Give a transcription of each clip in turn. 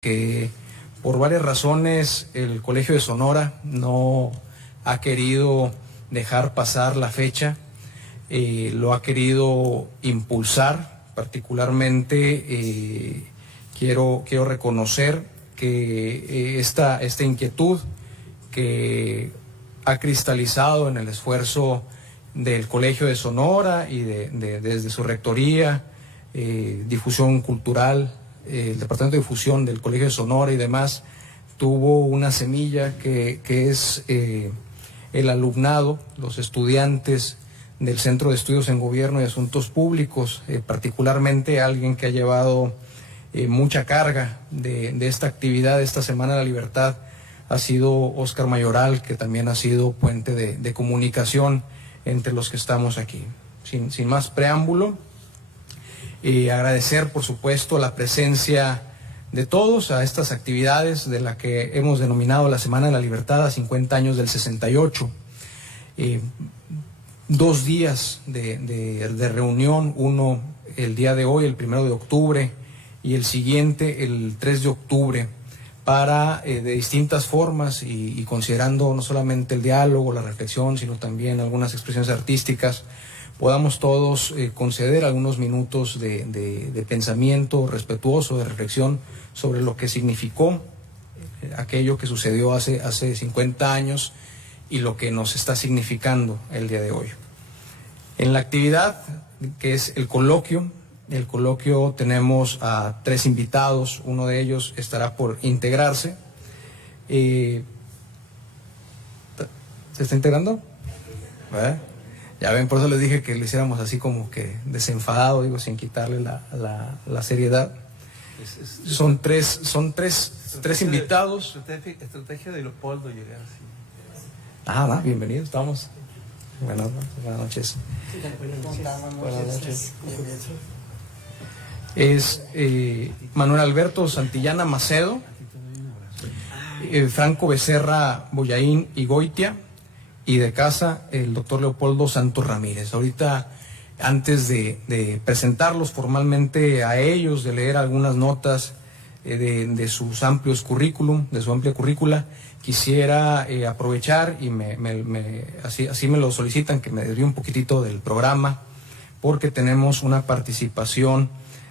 que por varias razones el Colegio de Sonora no ha querido dejar pasar la fecha, lo ha querido impulsar. Particularmente quiero reconocer que esta inquietud que ha cristalizado en el esfuerzo del Colegio de Sonora y desde su rectoría, difusión cultural, el Departamento de Difusión del Colegio de Sonora y demás, tuvo una semilla que es el alumnado, los estudiantes del Centro de Estudios en Gobierno y Asuntos Públicos, particularmente alguien que ha llevado mucha carga de esta actividad, de esta Semana de la Libertad, ha sido Óscar Mayoral, que también ha sido puente de comunicación entre los que estamos aquí. Sin más preámbulo, agradecer por supuesto la presencia de todos a estas actividades de la que hemos denominado la Semana de la Libertad a 50 años del 68. 2 días de reunión, uno el día de hoy, el 1 de octubre, y el siguiente, el 3 de octubre, para de distintas formas y considerando no solamente el diálogo, la reflexión, sino también algunas expresiones artísticas, podamos todos conceder algunos minutos de pensamiento respetuoso, de reflexión sobre lo que significó aquello que sucedió hace 50 años y lo que nos está significando el día de hoy. En la actividad, que es el coloquio tenemos a 3 invitados, uno de ellos estará por integrarse. ¿Se está integrando? Ya ven, por eso les dije que lo hiciéramos así como que desenfadado, digo, sin quitarle la seriedad. Son tres invitados. Estrategia de Leopoldo llegar así. Bienvenidos, estamos. Buenas noches. Buenas noches. Es Manuel Alberto Santillana Macedo, Franco Becerra Boyaín y Goitia, y de casa el doctor Leopoldo Santos Ramírez. Ahorita, antes de presentarlos formalmente a ellos, de leer algunas notas de sus amplios currículum, de su amplia currícula, quisiera aprovechar, y así me lo solicitan, que me desvíe un poquitito del programa, porque tenemos una participación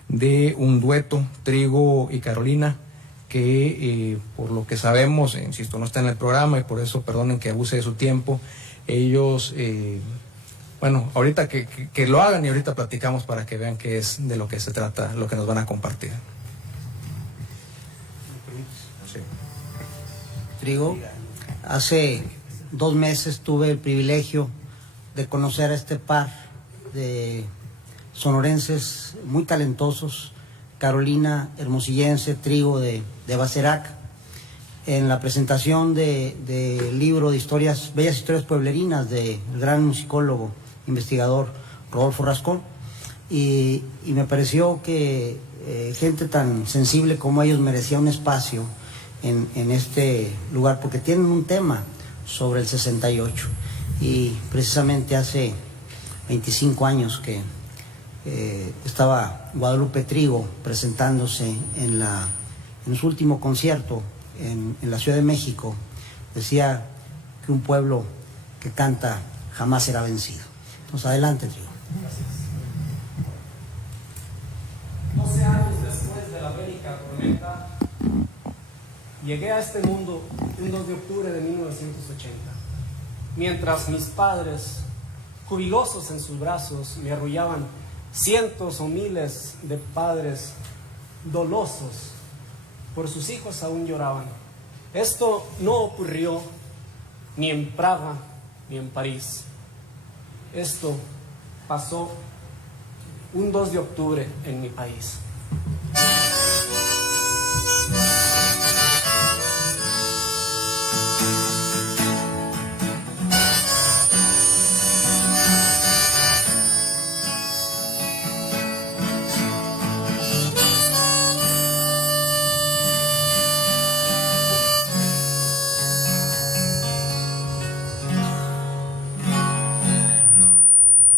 de un dueto, Trigo y Carolina, que por lo que sabemos, insisto, no está en el programa y por eso perdonen que abuse de su tiempo. Ellos, ahorita que lo hagan y ahorita platicamos para que vean qué es de lo que se trata, lo que nos van a compartir. Sí. Trigo, hace 2 meses tuve el privilegio de conocer a este par de sonorenses muy talentosos, Carolina hermosillense, Trigo de Bacerac, en la presentación del libro de historias, bellas historias pueblerinas del gran musicólogo, investigador Rodolfo Rascón, y me pareció que gente tan sensible como ellos merecía un espacio en este lugar, porque tienen un tema sobre el 68, y precisamente hace 25 años que estaba Guadalupe Trigo presentándose en su último concierto en la Ciudad de México. Decía que un pueblo que canta jamás será vencido. Entonces, adelante, Trigo. Gracias. 12 años después de la bélica tormenta, llegué a este mundo un 2 de octubre de 1980, mientras mis padres, jubilosos en sus brazos, me arrullaban cientos o miles de padres dolosos por sus hijos aún lloraban. Esto no ocurrió ni en Praga ni en París. Esto pasó un 2 de octubre en mi país.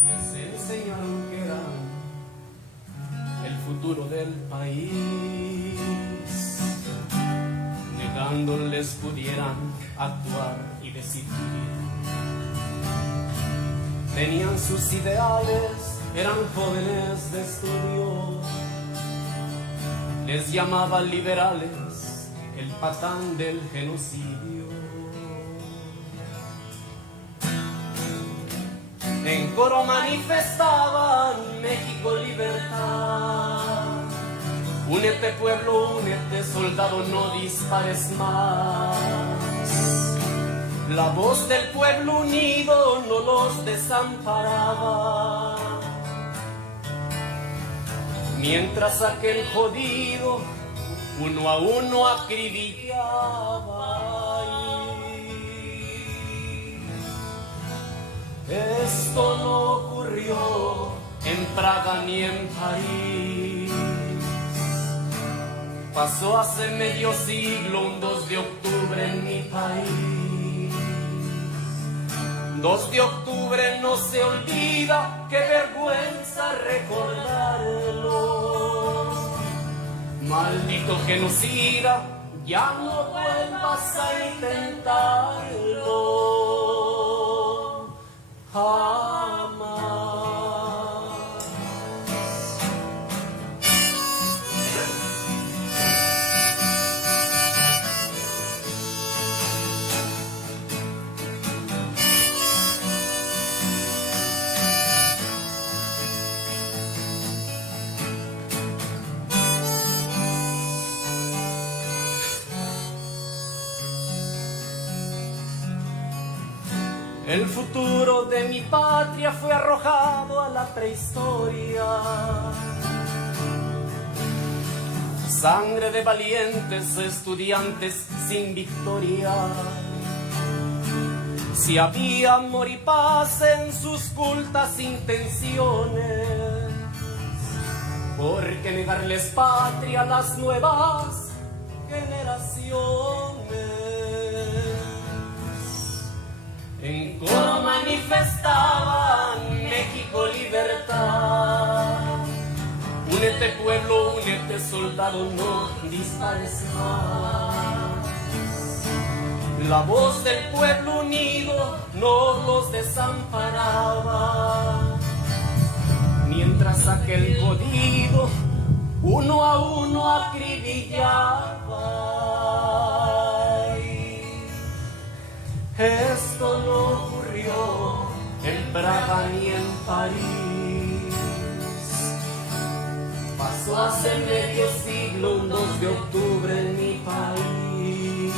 Les enseñaron que era el futuro cuando les pudieran actuar y decidir. Tenían sus ideales, eran jóvenes de estudio, les llamaban liberales, el patán del genocidio. En coro manifestaban México libertad. Únete pueblo, únete soldado, no dispares más. La voz del pueblo unido no los desamparaba. Mientras aquel jodido uno a uno acribillaba. Esto no ocurrió en Praga ni en París. Pasó hace medio siglo, un 2 de octubre en mi país. 2 de octubre no se olvida, qué vergüenza recordarlo. Maldito genocida, ya no vuelvas a intentarlo. Jamás. El futuro de mi patria fue arrojado a la prehistoria. Sangre de valientes estudiantes sin victoria. Si había amor y paz en sus cultas intenciones, ¿por qué negarles patria a las nuevas generaciones? En coro manifestaban México libertad. Únete pueblo, únete soldado, no dispares más. La voz del pueblo unido no los desamparaba. Mientras aquel jodido uno a uno acribillaba. Esto no ocurrió en Praga ni en París. Pasó hace medio siglo, un 2 de octubre en mi país.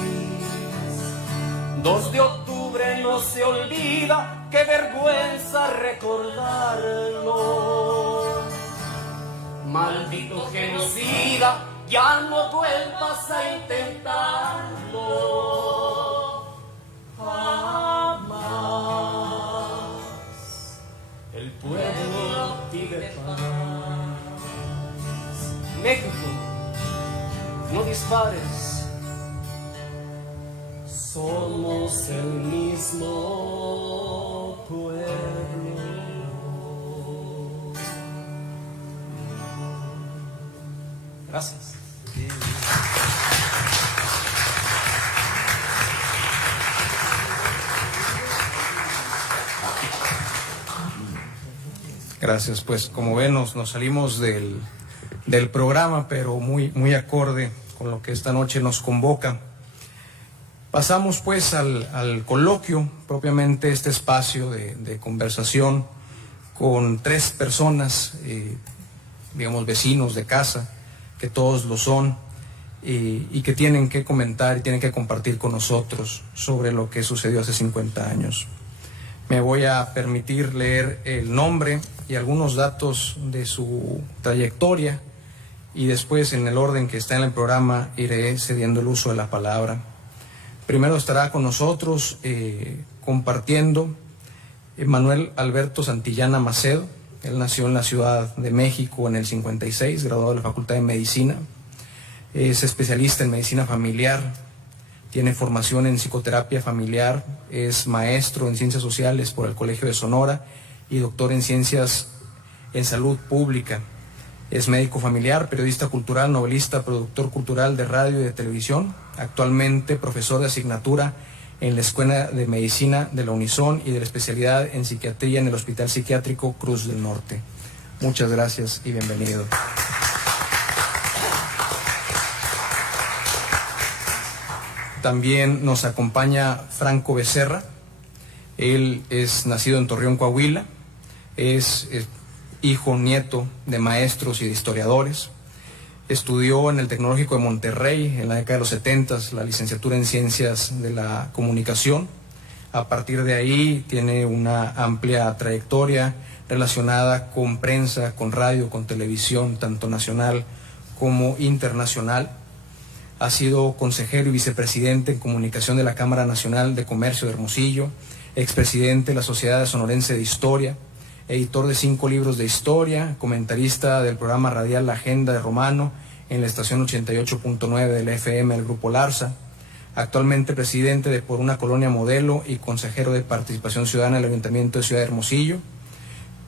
2 de octubre no se olvida, qué vergüenza recordarlo. Maldito genocida, ya no vuelvas a intentarlo. Jamás. El pueblo pide paz. México, no dispares. Somos el mismo pueblo. Gracias. Gracias, pues como ven nos salimos del programa, pero muy acorde con lo que esta noche nos convoca. Pasamos pues al coloquio, propiamente este espacio de conversación con 3 personas, digamos vecinos de casa, que todos lo son, y que tienen que comentar y tienen que compartir con nosotros sobre lo que sucedió hace 50 años. Me voy a permitir leer el nombre y algunos datos de su trayectoria y después, en el orden que está en el programa, iré cediendo el uso de la palabra. Primero estará con nosotros compartiendo Manuel Alberto Santillana Macedo. Él nació en la Ciudad de México en el 56, graduado de la Facultad de Medicina. Es especialista en medicina familiar, tiene formación en psicoterapia familiar, es maestro en ciencias sociales por el Colegio de Sonora y doctor en ciencias en salud pública. Es médico familiar, periodista cultural, novelista, productor cultural de radio y de televisión. Actualmente profesor de asignatura en la Escuela de Medicina de la Unison y de la especialidad en psiquiatría en el Hospital Psiquiátrico Cruz del Norte. Muchas gracias y bienvenido. También nos acompaña Franco Becerra. Él es nacido en Torreón, Coahuila. Es hijo, nieto de maestros y de historiadores. Estudió en el Tecnológico de Monterrey en la década de los 70 la licenciatura en Ciencias de la Comunicación. A partir de ahí tiene una amplia trayectoria relacionada con prensa, con radio, con televisión, tanto nacional como internacional. Ha sido consejero y vicepresidente en comunicación de la Cámara Nacional de Comercio de Hermosillo, expresidente de la Sociedad Sonorense de Historia, editor de 5 libros de historia, comentarista del programa radial La Agenda de Romano en la estación 88.9 del FM del Grupo Larsa, actualmente presidente de Por una Colonia Modelo y consejero de Participación Ciudadana del Ayuntamiento de Ciudad de Hermosillo,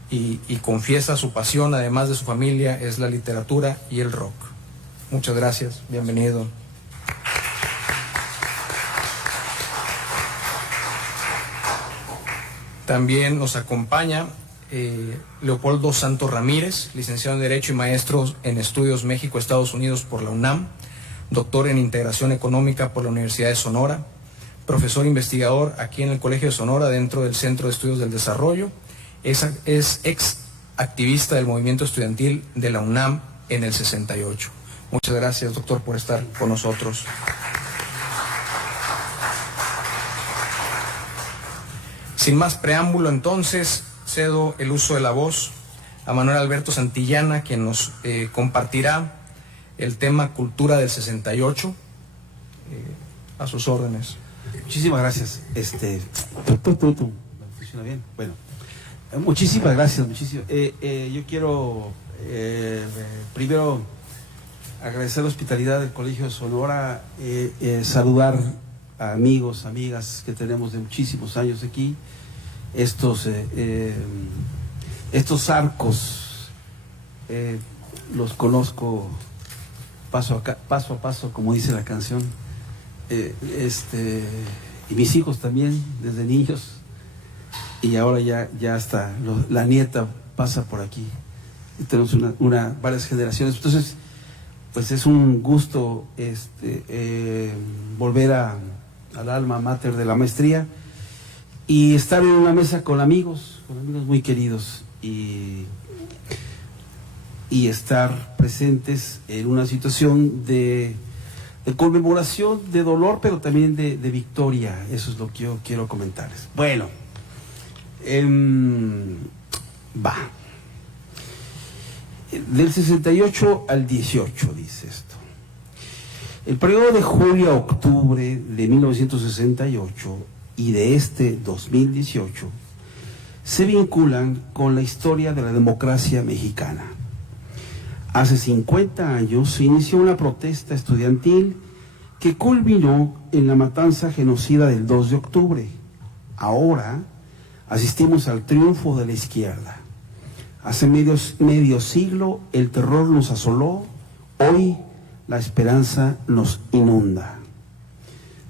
y confiesa su pasión, además de su familia, es la literatura y el rock. Muchas gracias, bienvenido. También nos acompaña Leopoldo Santos Ramírez, licenciado en Derecho y maestro en Estudios México-Estados Unidos por la UNAM, doctor en Integración Económica por la Universidad de Sonora, profesor investigador aquí en el Colegio de Sonora dentro del Centro de Estudios del Desarrollo, es ex activista del movimiento estudiantil de la UNAM en el 68. Muchas gracias, doctor, por estar con nosotros. Sin más preámbulo, entonces, cedo el uso de la voz a Manuel Alberto Santillana, quien nos compartirá el tema Cultura del 68. A sus órdenes. Muchísimas gracias. ¿Funciona bien? Bueno, muchísimas gracias. Yo quiero primero agradecer la hospitalidad del Colegio de Sonora, saludar a amigos, amigas que tenemos de muchísimos años aquí. Estos arcos los conozco paso a paso, como dice la canción. Y mis hijos también, desde niños, y ahora ya hasta la nieta pasa por aquí. Y tenemos varias generaciones. Entonces, pues es un gusto volver al alma mater de la maestría y estar en una mesa con amigos muy queridos y estar presentes en una situación de conmemoración, de dolor, pero también de victoria. Eso es lo que yo quiero comentarles. Bueno, del 68 al 18, dice esto. El periodo de julio a octubre de 1968 y de este 2018 se vinculan con la historia de la democracia mexicana. Hace 50 años se inició una protesta estudiantil que culminó en la matanza genocida del 2 de octubre. Ahora asistimos al triunfo de la izquierda. Hace medio siglo el terror nos asoló, hoy la esperanza nos inunda.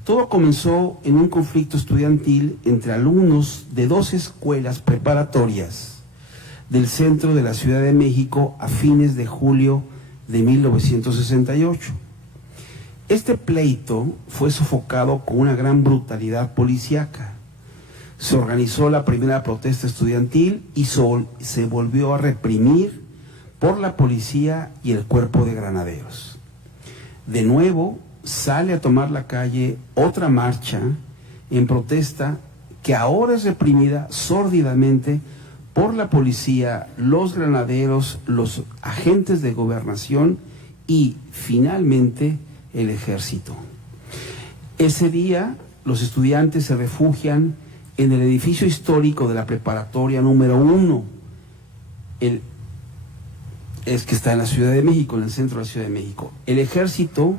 Todo comenzó en un conflicto estudiantil entre alumnos de 2 escuelas preparatorias del centro de la Ciudad de México a fines de julio de 1968. Este pleito fue sofocado con una gran brutalidad policíaca. Se organizó la primera protesta estudiantil y se volvió a reprimir por la policía y el cuerpo de granaderos. De nuevo sale a tomar la calle otra marcha en protesta que ahora es reprimida sórdidamente por la policía, los granaderos, los agentes de gobernación y finalmente el ejército. Ese día los estudiantes se refugian en el edificio histórico de la preparatoria número 1, es que está en la Ciudad de México, en el centro de la Ciudad de México. El ejército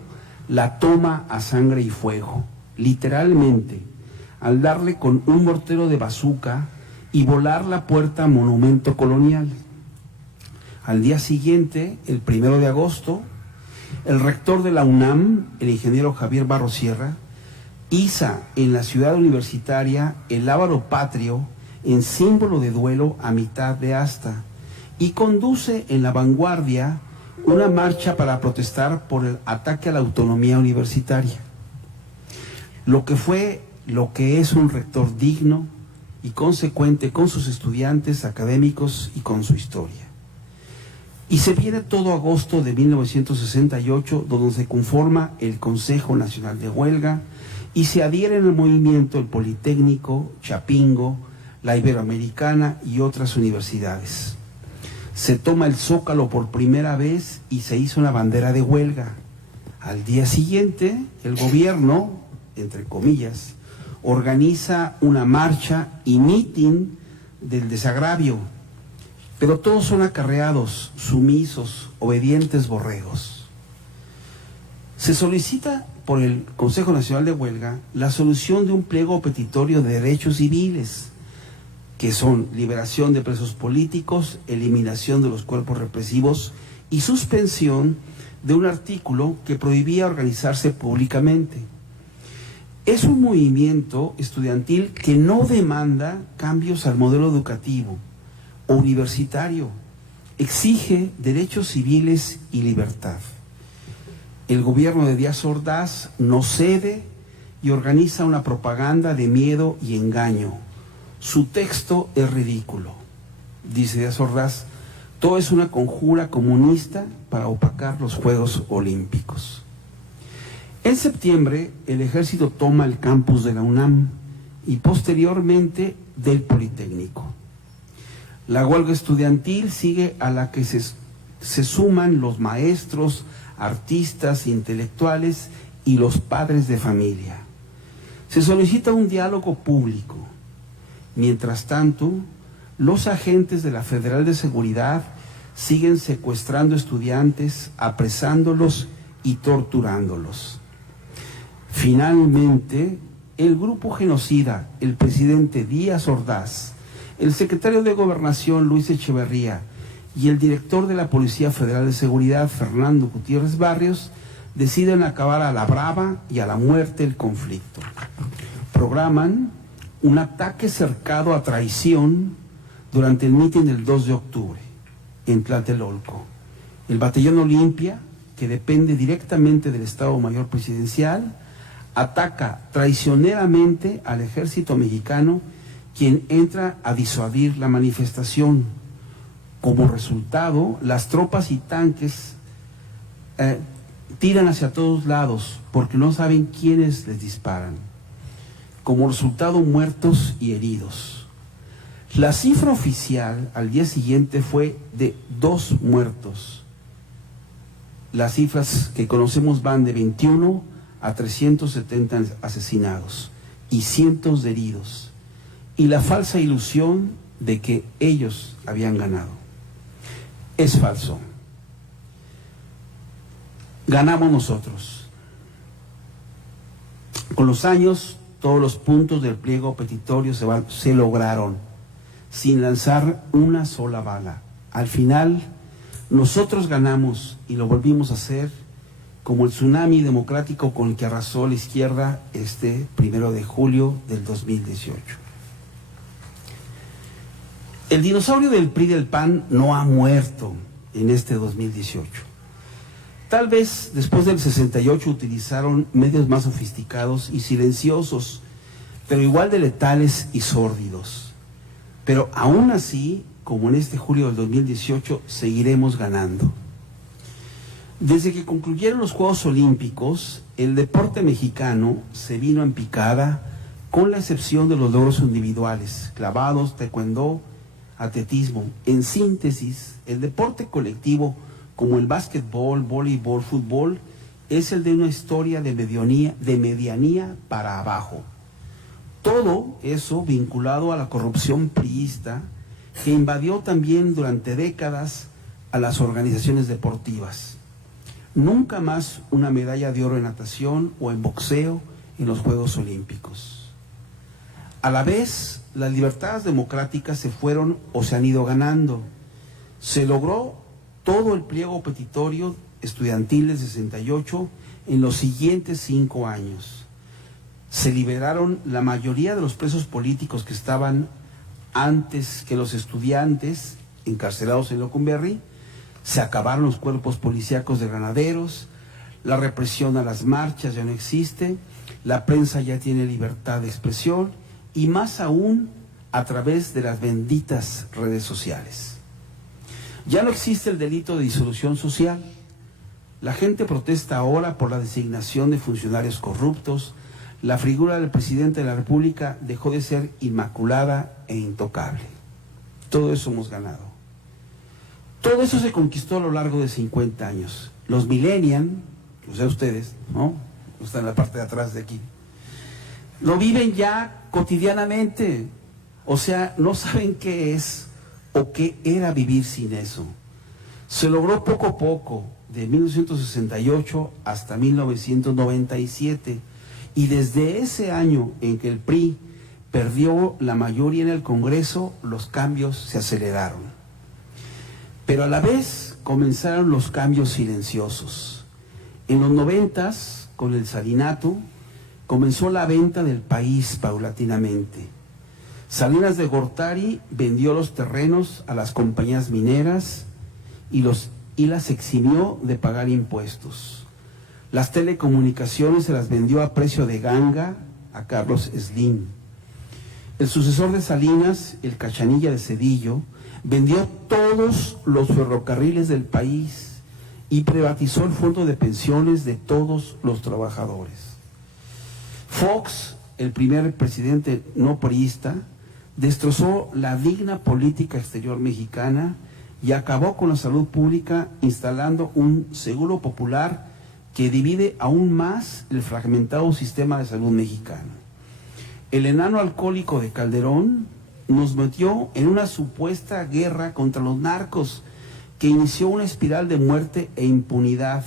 la toma a sangre y fuego, literalmente, al darle con un mortero de bazuca y volar la puerta Monumento Colonial. Al día siguiente, el 1 de agosto, el rector de la UNAM, el ingeniero Javier Barros Sierra, iza en la ciudad universitaria el lábaro patrio en símbolo de duelo a mitad de asta y conduce en la vanguardia una marcha para protestar por el ataque a la autonomía universitaria. Lo que es un rector digno y consecuente con sus estudiantes académicos y con su historia. Y se viene todo agosto de 1968, donde se conforma el Consejo Nacional de Huelga y se adhieren al movimiento el Politécnico, Chapingo, la Iberoamericana y otras universidades. Se toma el Zócalo por primera vez y se hizo una bandera de huelga. Al día siguiente, el gobierno, entre comillas, organiza una marcha y mitin del desagravio, pero todos son acarreados, sumisos, obedientes borregos. Se solicita por el Consejo Nacional de Huelga la solución de un pliego petitorio de derechos civiles, que son liberación de presos políticos, eliminación de los cuerpos represivos y suspensión de un artículo que prohibía organizarse públicamente. Es un movimiento estudiantil que no demanda cambios al modelo educativo o universitario, exige derechos civiles y libertad. El gobierno de Díaz Ordaz no cede y organiza una propaganda de miedo y engaño. Su texto es ridículo. Dice Díaz Ordaz, todo es una conjura comunista para opacar los Juegos Olímpicos. En septiembre, el ejército toma el campus de la UNAM y posteriormente del Politécnico. La huelga estudiantil sigue, a la que se suman los maestros, artistas, intelectuales y los padres de familia. Se solicita un diálogo público. Mientras tanto, los agentes de la Federal de Seguridad siguen secuestrando estudiantes, apresándolos y torturándolos. Finalmente, el grupo genocida, el presidente Díaz Ordaz, el secretario de Gobernación Luis Echeverría y el director de la Policía Federal de Seguridad Fernando Gutiérrez Barrios deciden acabar a la brava y a la muerte el conflicto. Programan un ataque cercado a traición durante el mitin del 2 de octubre en Tlatelolco. El Batallón Olimpia, que depende directamente del Estado Mayor Presidencial, ataca traicioneramente al ejército mexicano, quien entra a disuadir la manifestación. Como resultado, las tropas y tanques tiran hacia todos lados porque no saben quiénes les disparan. Como resultado, muertos y heridos. La cifra oficial al día siguiente fue de 2 muertos. Las cifras que conocemos van de 21 a 370 asesinados y cientos de heridos. Y la falsa ilusión de que ellos habían ganado. Es falso. Ganamos nosotros. Con los años, todos los puntos del pliego petitorio se lograron, sin lanzar una sola bala. Al final, nosotros ganamos y lo volvimos a hacer como el tsunami democrático con el que arrasó la izquierda este 1 de julio del 2018. El dinosaurio del PRI del PAN no ha muerto en este 2018. Tal vez después del 68 utilizaron medios más sofisticados y silenciosos, pero igual de letales y sórdidos. Pero aún así, como en este julio del 2018, seguiremos ganando. Desde que concluyeron los Juegos Olímpicos, el deporte mexicano se vino en picada, con la excepción de los logros individuales, clavados, taekwondo, atletismo. En síntesis, el deporte colectivo, como el básquetbol, voleibol, fútbol, es el de una historia de medianía para abajo. Todo eso vinculado a la corrupción priista, que invadió también durante décadas a las organizaciones deportivas. Nunca más una medalla de oro en natación o en boxeo en los Juegos Olímpicos. A la vez, las libertades democráticas se fueron o se han ido ganando. Se logró todo el pliego petitorio estudiantil del 68 en los siguientes 5 años. Se liberaron la mayoría de los presos políticos que estaban antes que los estudiantes encarcelados en Lecumberri, se acabaron los cuerpos policíacos de granaderos, la represión a las marchas ya no existe, la prensa ya tiene libertad de expresión y más aún a través de las benditas redes sociales. Ya no existe el delito de disolución social. La gente protesta ahora por la designación de funcionarios corruptos. La figura del presidente de la República dejó de ser inmaculada e intocable. Todo eso hemos ganado. Todo eso se conquistó a lo largo de 50 años. Los millennials, o sea ustedes, ¿no? Están en la parte de atrás de aquí. Lo viven ya cotidianamente. O sea, no saben qué es o qué era vivir sin eso. Se logró poco a poco, de 1968 hasta 1997. Y desde ese año en que el PRI perdió la mayoría en el Congreso, los cambios se aceleraron. Pero a la vez comenzaron los cambios silenciosos. En los 90s, con el salinato, comenzó la venta del país paulatinamente. Salinas de Gortari vendió los terrenos a las compañías mineras y las eximió de pagar impuestos. Las telecomunicaciones se las vendió a precio de ganga a Carlos Slim. El sucesor de Salinas, el Cachanilla de Cedillo, vendió todos los ferrocarriles del país y privatizó el fondo de pensiones de todos los trabajadores. Fox, el primer presidente no priista, destrozó la digna política exterior mexicana y acabó con la salud pública instalando un seguro popular que divide aún más el fragmentado sistema de salud mexicano. El enano alcohólico de Calderón nos metió en una supuesta guerra contra los narcos que inició una espiral de muerte e impunidad.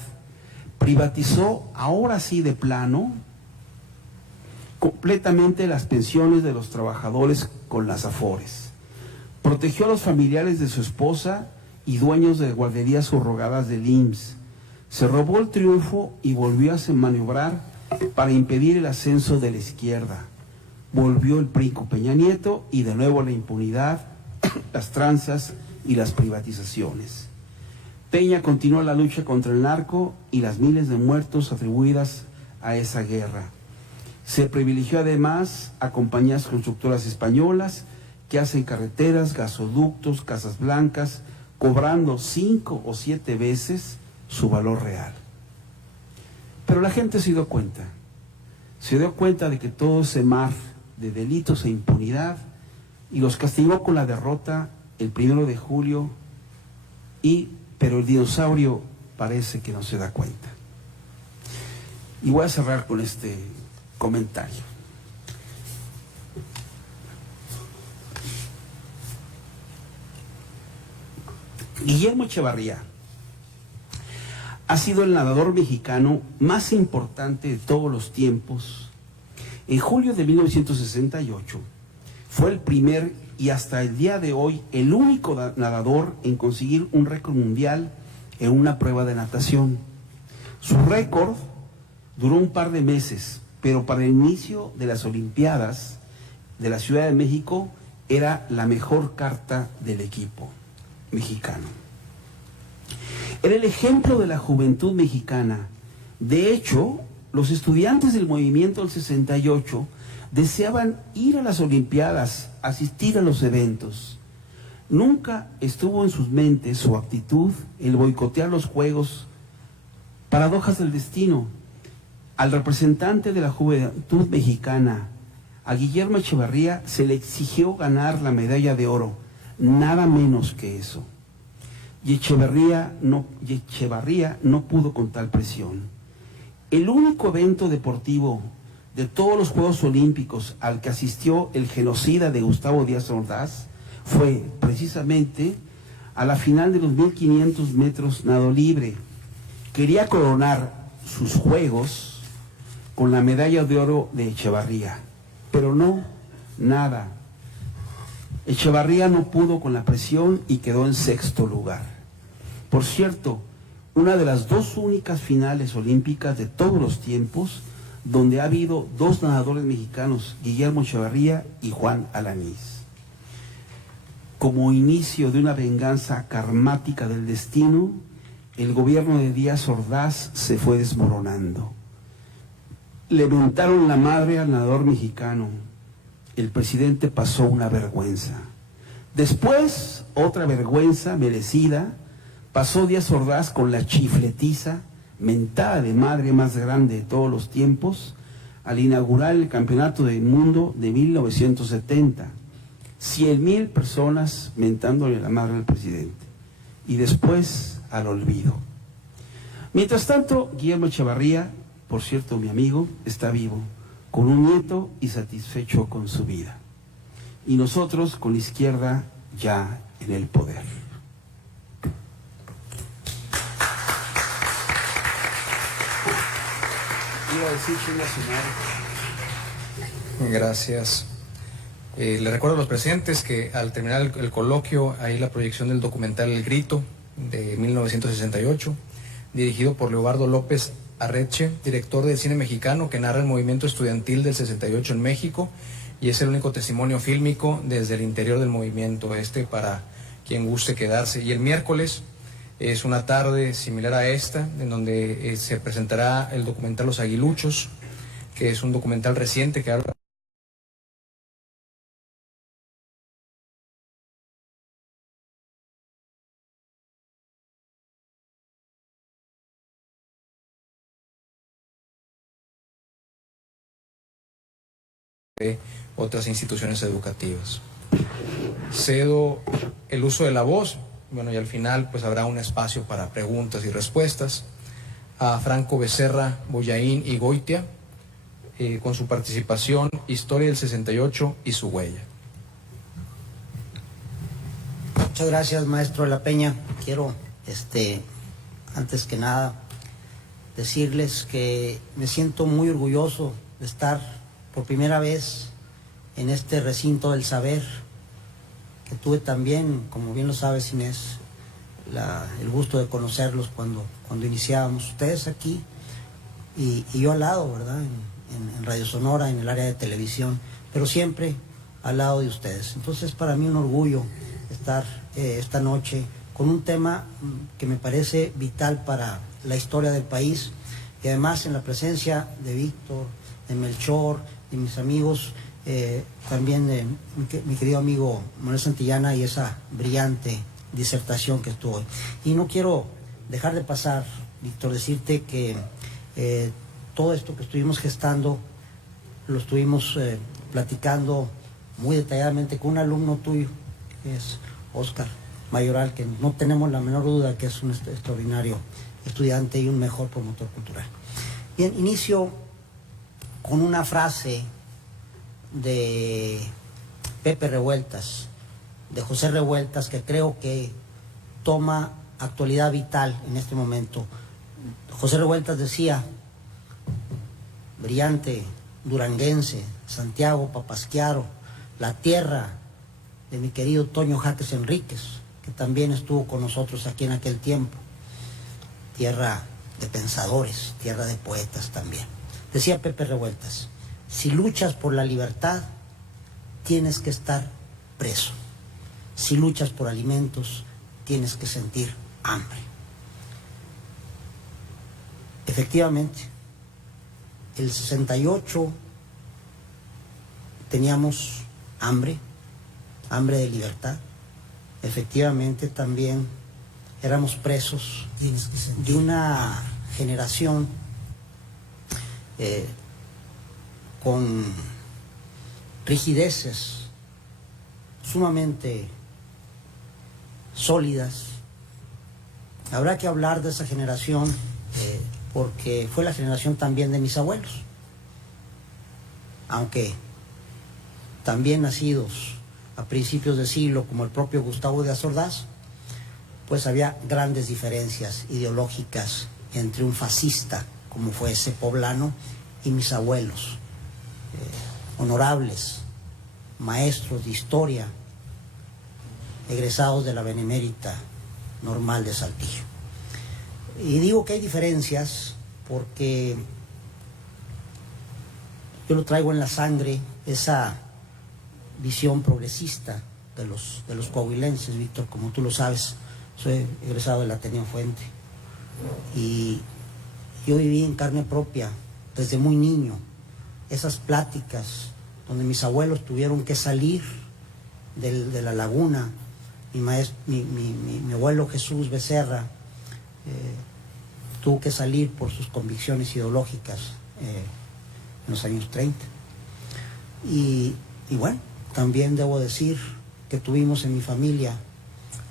Privatizó, ahora sí de plano, completamente las pensiones de los trabajadores con las Afores. Protegió a los familiares de su esposa y dueños de guarderías subrogadas del IMSS. Se robó el triunfo y volvió a maniobrar para impedir el ascenso de la izquierda. Volvió el PRI con Peña Nieto y de nuevo la impunidad, las tranzas y las privatizaciones. Peña continuó la lucha contra el narco y las miles de muertos atribuidas a esa guerra. Se privilegió además a compañías constructoras españolas que hacen carreteras, gasoductos, casas blancas, cobrando 5 o 7 veces su valor real. Pero la gente se dio cuenta de que todo ese mar de delitos e impunidad y los castigó con la derrota el 1 de julio, pero el dinosaurio parece que no se da cuenta. Y voy a cerrar con este comentario. Guillermo Echevarría ha sido el nadador mexicano más importante de todos los tiempos. En julio de 1968 fue el primer y hasta el día de hoy el único nadador en conseguir un récord mundial en una prueba de natación. Su récord duró un par de meses, pero para el inicio de las Olimpiadas de la Ciudad de México era la mejor carta del equipo mexicano. Era el ejemplo de la juventud mexicana. De hecho, los estudiantes del movimiento del 68 deseaban ir a las Olimpiadas, asistir a los eventos. Nunca estuvo en sus mentes o actitud el boicotear los Juegos. Paradojas del destino. Al representante de la juventud mexicana, a Guillermo Echevarría, se le exigió ganar la medalla de oro, nada menos que eso. Y Echevarría no pudo con tal presión. El único evento deportivo de todos los Juegos Olímpicos al que asistió el genocida de Gustavo Díaz Ordaz fue precisamente a la final de los 1500 metros nado libre. Quería coronar sus Juegos con la medalla de oro de Echevarría, pero no, nada. Echevarría no pudo con la presión y quedó en 6º lugar. Por cierto, una de las dos únicas finales olímpicas de todos los tiempos donde ha habido dos nadadores mexicanos, Guillermo Echevarría y Juan Alanís. Como inicio de una venganza karmática del destino, el gobierno de Díaz Ordaz se fue desmoronando. Le mentaron la madre al nadador mexicano. El presidente pasó una vergüenza. Después, otra vergüenza merecida, pasó Díaz Ordaz con la chifletiza, mentada de madre más grande de todos los tiempos, al inaugurar el Campeonato del Mundo de 1970. 100,000 personas mentándole la madre al presidente. Y después al olvido. Mientras tanto, Guillermo Echevarría, por cierto mi amigo, está vivo, con un nieto y satisfecho con su vida. Y nosotros con la izquierda ya en el poder. Iba a decir Chile Nacional. Gracias. Le recuerdo a los presentes que al terminar el coloquio hay la proyección del documental El Grito de 1968, dirigido por Leobardo López Arreche, director de cine mexicano, que narra el movimiento estudiantil del 68 en México y es el único testimonio fílmico desde el interior del movimiento para quien guste quedarse. Y el miércoles es una tarde similar a esta, en donde se presentará el documental Los Aguiluchos, que es un documental reciente que habla de otras instituciones educativas. Cedo el uso de la voz, y al final pues habrá un espacio para preguntas y respuestas a Franco Becerra Boyaín y Goitia, con su participación Historia del 68 y su huella. Muchas gracias, maestro de la Peña. Quiero, antes que nada, decirles que me siento muy orgulloso de estar por primera vez en este recinto del saber, que tuve también, como bien lo sabes Inés, el gusto de conocerlos cuando iniciábamos, ustedes aquí y yo al lado, ¿verdad? En Radio Sonora, en el área de televisión, pero siempre al lado de ustedes. Entonces para mí un orgullo estar esta noche con un tema que me parece vital para la historia del país y además en la presencia de Víctor, de Melchor, de mis amigos, también de mi querido amigo Manuel Santillana y esa brillante disertación que estuvo. Y no quiero dejar de pasar, Víctor, decirte que todo esto que estuvimos gestando lo estuvimos platicando muy detalladamente con un alumno tuyo, que es Óscar Mayoral, que no tenemos la menor duda que es un extraordinario estudiante y un mejor promotor cultural. Bien, inicio con una frase de Pepe Revueltas, de José Revueltas, que creo que toma actualidad vital en este momento. José Revueltas decía, brillante duranguense, Santiago Papasquiaro, la tierra de mi querido Toño Jaques Enríquez, que también estuvo con nosotros aquí en aquel tiempo, tierra de pensadores, tierra de poetas también. Decía Pepe Revueltas, si luchas por la libertad, tienes que estar preso. Si luchas por alimentos, tienes que sentir hambre. Efectivamente, el 68 teníamos hambre de libertad. Efectivamente también éramos presos de una generación con rigideces sumamente sólidas. Habrá que hablar de esa generación porque fue la generación también de mis abuelos, aunque también nacidos a principios de siglo como el propio Gustavo Díaz Ordaz, pues había grandes diferencias ideológicas entre un fascista como fue ese poblano y mis abuelos, honorables, maestros de historia, egresados de la Benemérita normal de Saltillo. Y digo que hay diferencias porque yo lo traigo en la sangre, esa visión progresista de los coahuilenses, Víctor, como tú lo sabes. Soy egresado del Ateneo Fuente y yo viví en carne propia desde muy niño esas pláticas donde mis abuelos tuvieron que salir de la laguna. Mi abuelo Jesús Becerra tuvo que salir por sus convicciones ideológicas en los años 30. Y bueno, también debo decir que tuvimos en mi familia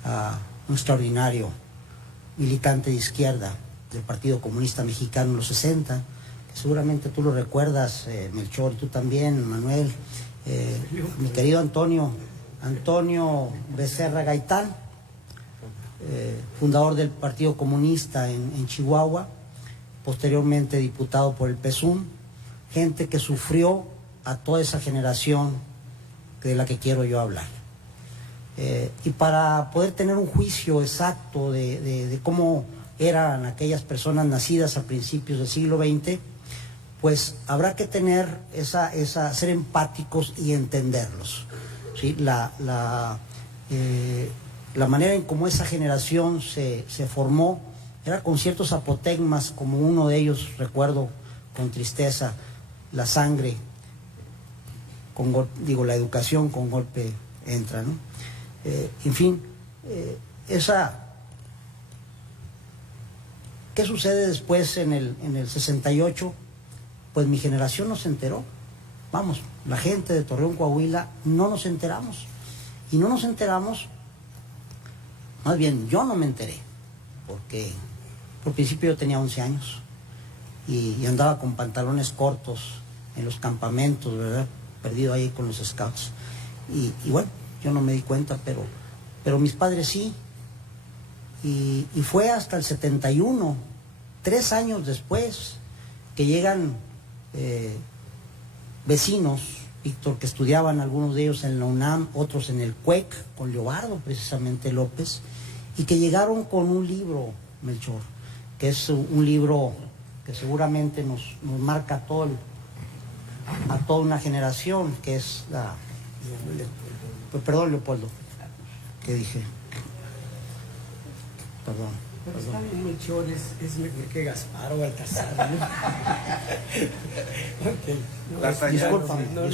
a un extraordinario militante de izquierda del Partido Comunista Mexicano en los 60, que seguramente tú lo recuerdas, Melchor, tú también, Manuel, mi querido Antonio Becerra Gaitán, fundador del Partido Comunista en Chihuahua, posteriormente diputado por el PSUM, gente que sufrió a toda esa generación de la que quiero yo hablar. Y para poder tener un juicio exacto de cómo eran aquellas personas nacidas a principios del siglo XX, pues habrá que tener ser empáticos y entenderlos, ¿sí? La manera en cómo esa generación se formó era con ciertos apotegmas, como uno de ellos, recuerdo con tristeza, la sangre, la educación con golpe entra, ¿no? En fin, ¿qué sucede después en el 68? Pues mi generación no se enteró. Vamos, la gente de Torreón, Coahuila, no nos enteramos. Y no nos enteramos, más bien yo no me enteré, porque por principio yo tenía 11 años y andaba con pantalones cortos en los campamentos, ¿verdad? Perdido ahí con los scouts. Y bueno, yo no me di cuenta, pero mis padres sí. Y fue hasta el 71, 3 años después, que llegan vecinos, Víctor, que estudiaban algunos de ellos en la UNAM, otros en el CUEC, con Leobardo precisamente López, y que llegaron con un libro, Melchor, que es un libro que seguramente nos marca a toda una generación, que es perdón, Leopoldo, ¿qué dije? Perdón. Está bien, Melchor, es mejor que Gaspar o Baltasar, ¿no? Okay. Disculpa. No, es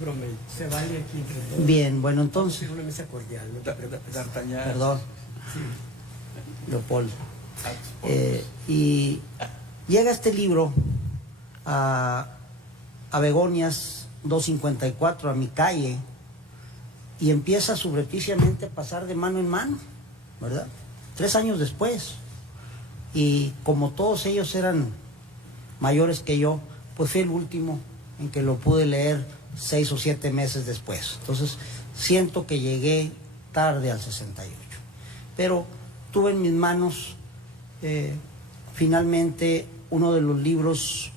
broma. Se vale aquí entre todos. Bien, bueno, entonces. Es una mesa cordial, no te preocupes. D'Artagnan. Perdón. Sí. Leopoldo. Y llega este libro a Begonias 254, a mi calle, y empieza subrepticiamente a pasar de mano en mano, ¿verdad? 3 años después. Y como todos ellos eran mayores que yo, pues fui el último en que lo pude leer 6 o 7 meses después. Entonces siento que llegué tarde al 68. Pero tuve en mis manos finalmente uno de los libros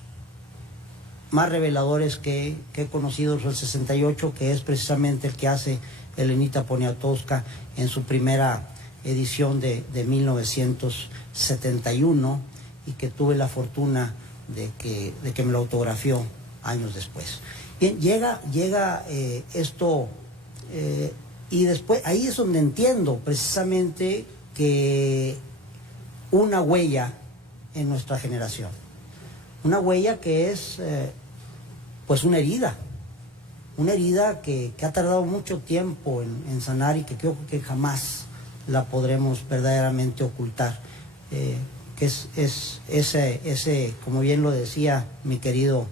más reveladores que he conocido sobre el 68, que es precisamente el que hace Elenita Poniatowska en su primera edición de 1971, y que tuve la fortuna de que me lo autografió años después. Bien, llega esto, y después ahí es donde entiendo precisamente que una huella en nuestra generación, una huella que es pues una herida que ha tardado mucho tiempo en sanar, y que creo que jamás la podremos verdaderamente ocultar, que es ese, como bien lo decía mi querido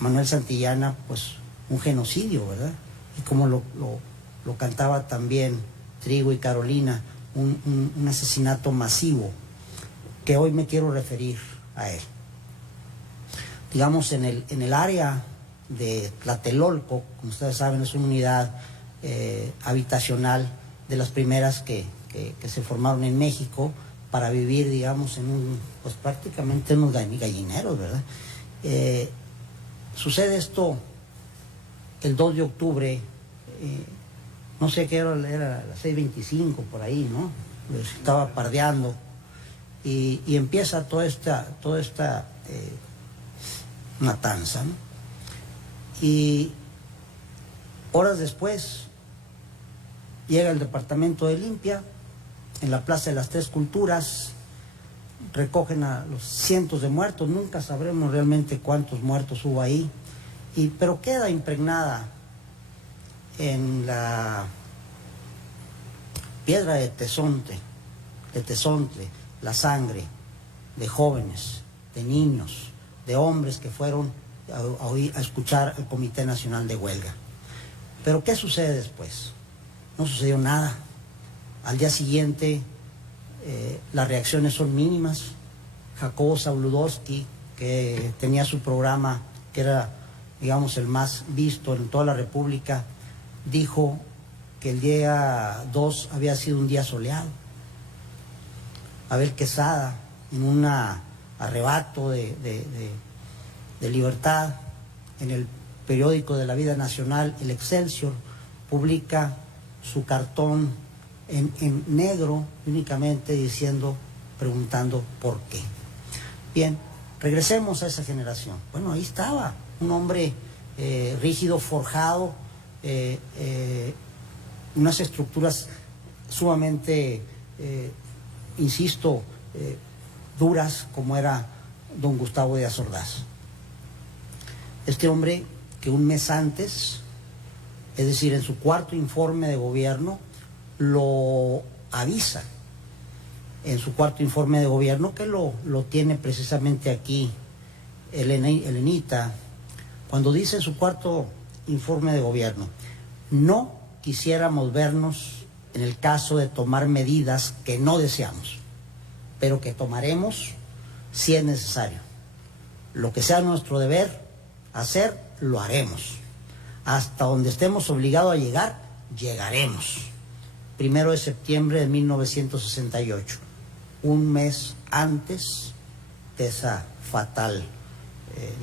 Manuel Santillana, pues un genocidio, ¿verdad? Y como lo cantaba también Trigo y Carolina, un asesinato masivo, que hoy me quiero referir a él. Digamos, en el área de Tlatelolco, como ustedes saben, es una unidad habitacional de las primeras que se formaron en México para vivir, digamos, pues prácticamente en unos gallineros, ¿verdad? Sucede esto el 2 de octubre, no sé qué hora era, las 6:25 por ahí, ¿no? Pues estaba pardeando y empieza toda esta matanza, ¿no? Y horas después llega el departamento de limpia en la Plaza de las Tres Culturas, recogen a los cientos de muertos, nunca sabremos realmente cuántos muertos hubo ahí, pero queda impregnada en la piedra de Tezontle, la sangre de jóvenes, de niños, de hombres que fueron a escuchar el Comité Nacional de Huelga. Pero ¿qué sucede después? No sucedió nada. Al día siguiente las reacciones son mínimas. Jacobo Zabludovsky, que tenía su programa, que era, digamos, el más visto en toda la República, dijo que el día 2 había sido un día soleado. Abel Quesada, en un arrebato de libertad, en el periódico de la vida nacional, el Excelsior, publica su cartón en negro, únicamente preguntando por qué. Bien, regresemos a esa generación. Bueno, ahí estaba, un hombre rígido, forjado, unas estructuras sumamente, insisto, duras, como era don Gustavo Díaz Ordaz. Este hombre que un mes antes, es decir, en su cuarto informe de gobierno, lo avisa, en su cuarto informe de gobierno, que lo tiene precisamente aquí Elenita, cuando dice en su cuarto informe de gobierno: no quisiéramos vernos en el caso de tomar medidas que no deseamos, pero que tomaremos si es necesario. Lo que sea nuestro deber hacer, lo haremos. Hasta donde estemos obligados a llegar, llegaremos. 1 de septiembre de 1968, un mes antes de esa fatal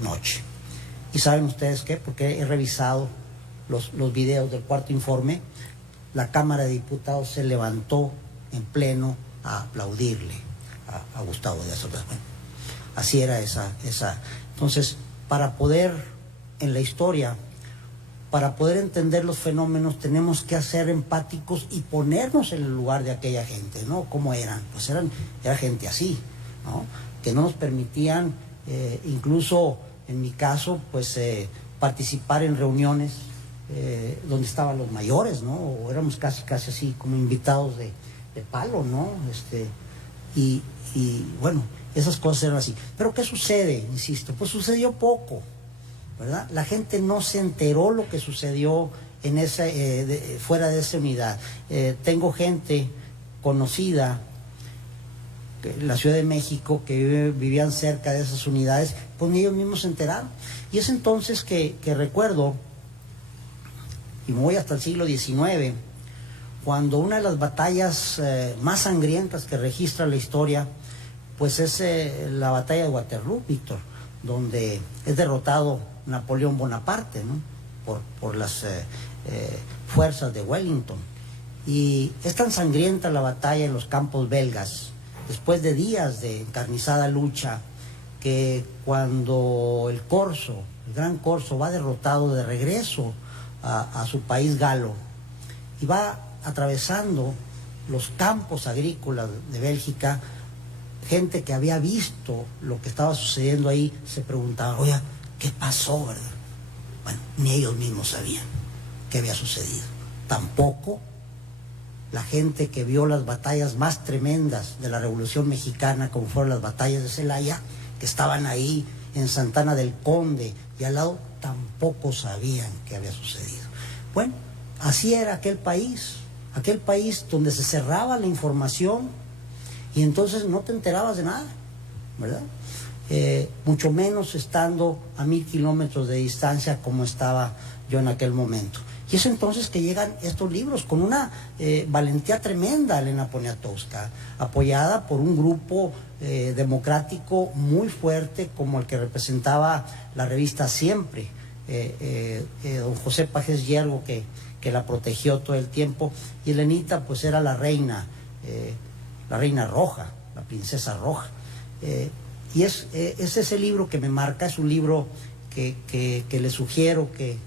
noche. ¿Y saben ustedes qué? Porque he revisado los videos del cuarto informe. La Cámara de Diputados se levantó en pleno a aplaudirle a Gustavo Díaz Ordaz. Bueno, así era esa. Entonces, para poder, en la historia, para poder entender los fenómenos, tenemos que ser empáticos y ponernos en el lugar de aquella gente, ¿no? ¿Cómo eran? Pues era gente así, ¿no? Que no nos permitían, incluso en mi caso, pues participar en reuniones donde estaban los mayores, ¿no? O éramos casi así como invitados de palo, ¿no? Y bueno, esas cosas eran así. Pero ¿qué sucede? Insisto, pues sucedió poco, ¿verdad? La gente no se enteró lo que sucedió en fuera de esa unidad. Tengo gente conocida en la Ciudad de México que vivían cerca de esas unidades, pues ellos mismos se enteraron. Y es entonces que recuerdo, y me voy hasta el siglo XIX, cuando una de las batallas más sangrientas que registra la historia, pues es la batalla de Waterloo, Víctor, donde es derrotado Napoleón Bonaparte, ¿no? por las fuerzas de Wellington. Y es tan sangrienta la batalla en los campos belgas, después de días de encarnizada lucha, que cuando el gran Corso, va derrotado de regreso a su país galo y va atravesando los campos agrícolas de Bélgica, gente que había visto lo que estaba sucediendo ahí se preguntaba: oye, ¿qué pasó, verdad? Bueno, ni ellos mismos sabían qué había sucedido. Tampoco la gente que vio las batallas más tremendas de la Revolución Mexicana, como fueron las batallas de Celaya, que estaban ahí en Santana del Conde y al lado, tampoco sabían qué había sucedido. Bueno, así era aquel país donde se cerraba la información y entonces no te enterabas de nada, ¿verdad? Mucho menos estando a 1000 kilómetros de distancia como estaba yo en aquel momento. Y es entonces que llegan estos libros con una valentía tremenda, Elena Poniatowska, apoyada por un grupo democrático muy fuerte como el que representaba la revista Siempre, don José Pajes Hiergo, que que la protegió todo el tiempo, y Elenita pues era la reina roja, la princesa roja. Y es ese libro que me marca, es un libro que les sugiero que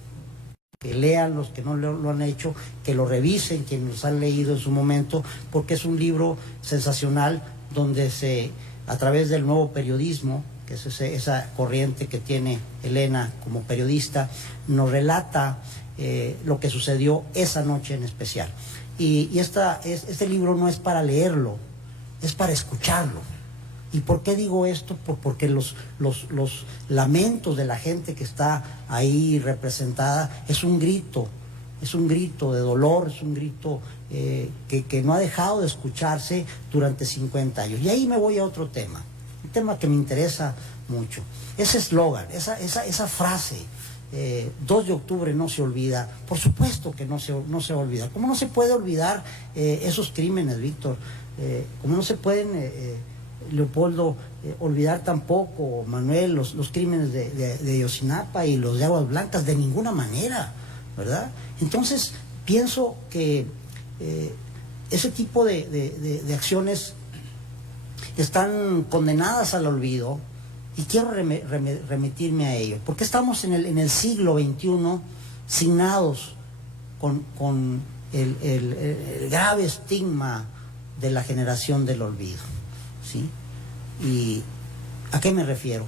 lean los que no lo han hecho, que lo revisen quienes los han leído en su momento, porque es un libro sensacional donde a través del nuevo periodismo, que es esa corriente que tiene Elena como periodista, nos relata lo que sucedió esa noche en especial. Y este libro no es para leerlo, es para escucharlo. ¿Y por qué digo esto? Porque los lamentos de la gente que está ahí representada es un grito de dolor, es un grito que no ha dejado de escucharse durante 50 años. Y ahí me voy a otro tema, un tema que me interesa mucho. Ese eslogan, esa frase, 2 de octubre no se olvida, por supuesto que no se olvida. ¿Cómo no se puede olvidar esos crímenes, Víctor? ¿Cómo no se pueden... Leopoldo, olvidar tampoco, Manuel, los crímenes de Ayotzinapa y los de Aguas Blancas, de ninguna manera, ¿verdad? Entonces, pienso que ese tipo de acciones están condenadas al olvido, y quiero remitirme a ello, porque estamos en el siglo XXI signados con el grave estigma de la generación del olvido. ¿Sí? ¿Y a qué me refiero?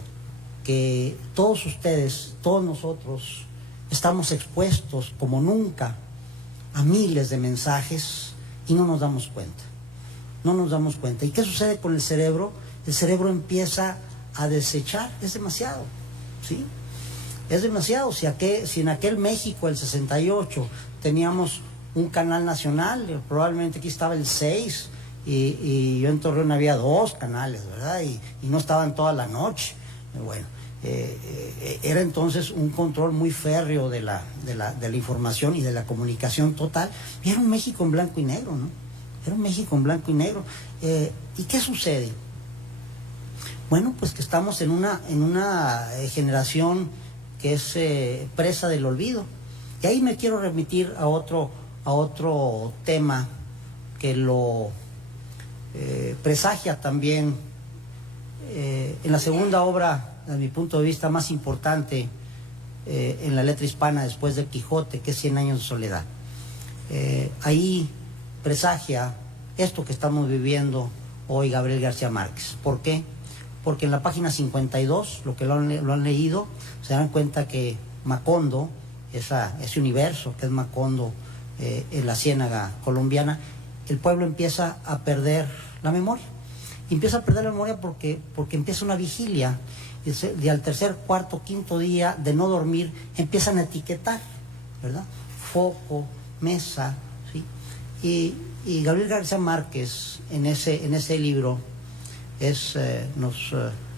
Que todos ustedes, todos nosotros, estamos expuestos como nunca a miles de mensajes y no nos damos cuenta. No nos damos cuenta. ¿Y qué sucede con el cerebro? El cerebro empieza a desechar. Es demasiado, ¿sí? Es demasiado. Si en aquel México, el 68, teníamos un canal nacional, probablemente aquí estaba el 6, y yo en Torreón había 2 canales, ¿verdad? Y no estaban toda la noche. Bueno, era entonces un control muy férreo de la información y de la comunicación total. Y era un México en blanco y negro, ¿no? Era un México en blanco y negro. ¿Y qué sucede? Bueno, pues que estamos en una generación que es presa del olvido. Y ahí me quiero remitir a otro tema que lo presagia también en la segunda obra, desde mi punto de vista, más importante en la letra hispana después del Quijote, que es 100 años de soledad. Ahí presagia esto que estamos viviendo hoy Gabriel García Márquez. ¿Por qué? Porque en la página 52, lo que lo han leído, se dan cuenta que Macondo, ese universo que es Macondo en la ciénaga colombiana, el pueblo empieza a perder la memoria. Empieza a perder la memoria porque empieza una vigilia, y al tercer, cuarto, quinto día de no dormir empiezan a etiquetar, ¿verdad? Foco, mesa, ¿sí? Y Gabriel García Márquez en ese libro nos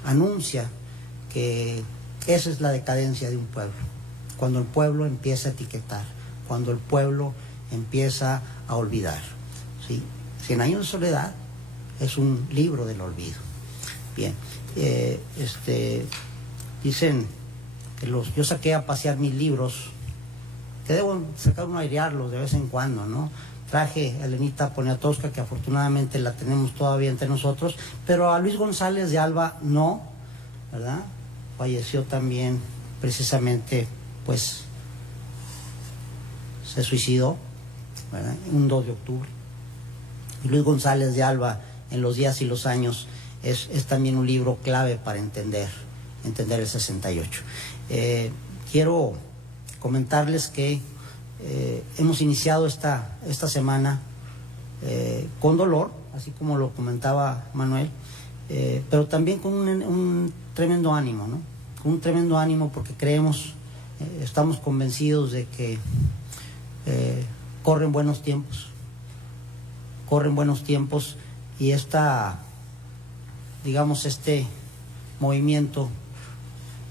anuncia que esa es la decadencia de un pueblo, cuando el pueblo empieza a etiquetar, cuando el pueblo empieza a olvidar, ¿sí? 100 años de soledad es un libro del olvido. Bien, dicen que yo saqué a pasear mis libros, que debo sacar uno a airearlos de vez en cuando, ¿no? Traje a Elenita Poniatowska, que afortunadamente la tenemos todavía entre nosotros, pero a Luis González de Alba no, ¿verdad? Falleció también precisamente, pues, se suicidó, ¿verdad? Un 2 de octubre. Y Luis González de Alba, En los días y los años, es también un libro clave para entender el 68. Quiero comentarles que hemos iniciado esta semana con dolor, así como lo comentaba Manuel, pero también con un tremendo ánimo, ¿no? Con un tremendo ánimo porque creemos, estamos convencidos de que corren buenos tiempos y este movimiento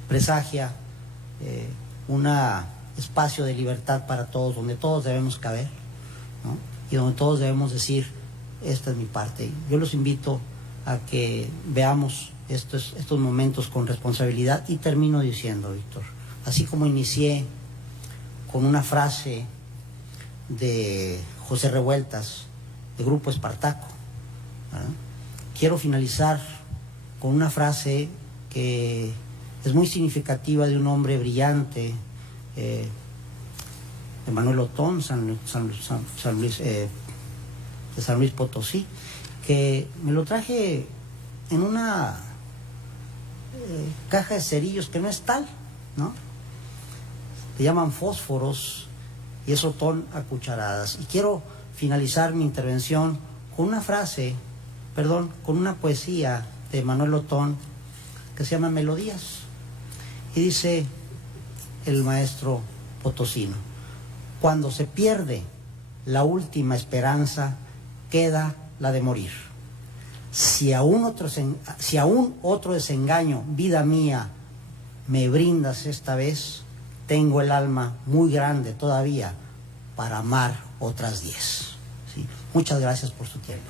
presagia un espacio de libertad para todos, donde todos debemos caber, ¿no? Y donde todos debemos decir, esta es mi parte. Yo los invito a que veamos estos momentos con responsabilidad, y termino diciendo, Víctor, así como inicié con una frase de José Revueltas, de Grupo Espartaco. Quiero finalizar con una frase que es muy significativa de un hombre brillante, de Manuel Otón, de San Luis Potosí, que me lo traje en una caja de cerillos que no es tal, ¿no? Se llaman fósforos y es Otón a cucharadas. Y quiero finalizar mi intervención con una con una poesía de Manuel Otón que se llama Melodías. Y dice el maestro potosino: cuando se pierde la última esperanza, queda la de morir. Si aún otro desengaño, vida mía, me brindas esta vez, tengo el alma muy grande todavía para amar otras 10. ¿Sí? Muchas gracias por su tiempo.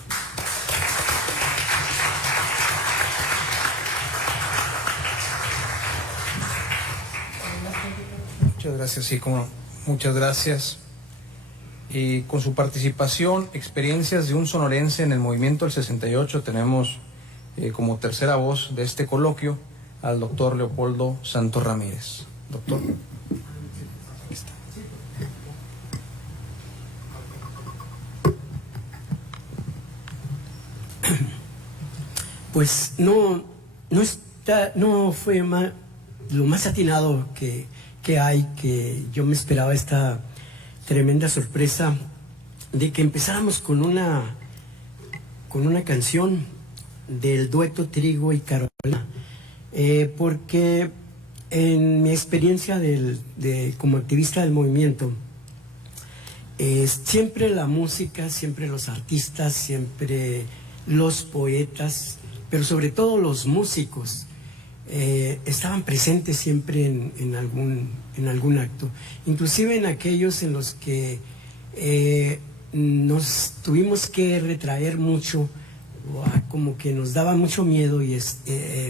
Muchas gracias, sí, como muchas gracias. Y con su participación, experiencias de un sonorense en el movimiento del 68, tenemos como tercera voz de este coloquio al doctor Leopoldo Santos Ramírez. Doctor. Aquí está. Pues no fue lo más atinado que hay, que yo me esperaba esta tremenda sorpresa de que empezáramos con una canción del dueto Trigo y Carolina, porque en mi experiencia como activista del movimiento, siempre la música, siempre los artistas, siempre los poetas, pero sobre todo los músicos, estaban presentes siempre en algún acto, inclusive en aquellos en los que nos tuvimos que retraer mucho, como que nos daba mucho miedo y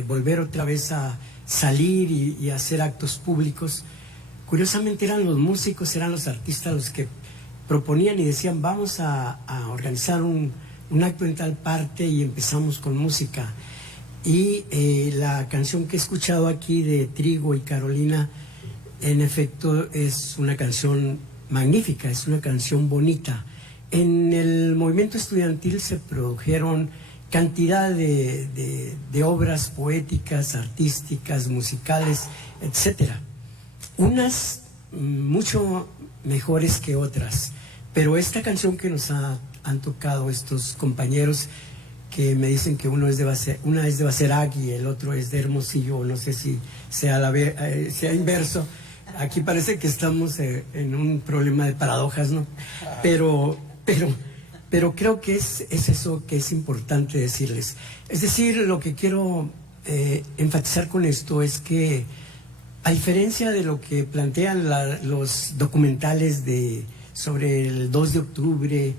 volver otra vez a salir y hacer actos públicos. Curiosamente eran los músicos, eran los artistas los que proponían y decían: vamos a organizar un acto en tal parte, y empezamos con música. Y la canción que he escuchado aquí de Trigo y Carolina, en efecto, es una canción magnífica, es una canción bonita. En el movimiento estudiantil se produjeron cantidad de obras poéticas, artísticas, musicales, etcétera. Unas mucho mejores que otras, pero esta canción que nos han tocado estos compañeros, que me dicen que una es de Bacerac y el otro es de Hermosillo, no sé si sea inverso. Aquí parece que estamos en un problema de paradojas, ¿no? Pero creo que es eso que es importante decirles. Es decir, lo que quiero enfatizar con esto es que, a diferencia de lo que plantean los documentales sobre el 2 de octubre,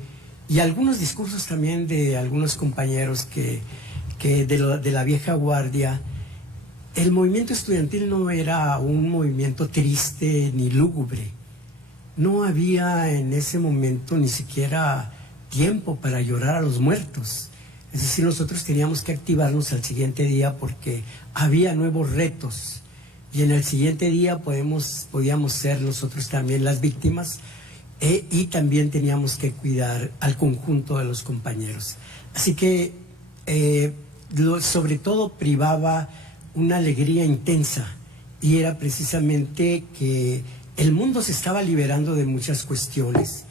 y algunos discursos también de algunos compañeros que de la vieja guardia, el movimiento estudiantil no era un movimiento triste ni lúgubre. No había en ese momento ni siquiera tiempo para llorar a los muertos. Es decir, nosotros teníamos que activarnos al siguiente día porque había nuevos retos, y en el siguiente día podíamos ser nosotros también las víctimas. Y también teníamos que cuidar al conjunto de los compañeros. Así que sobre todo privaba una alegría intensa, y era precisamente que el mundo se estaba liberando de muchas cuestiones.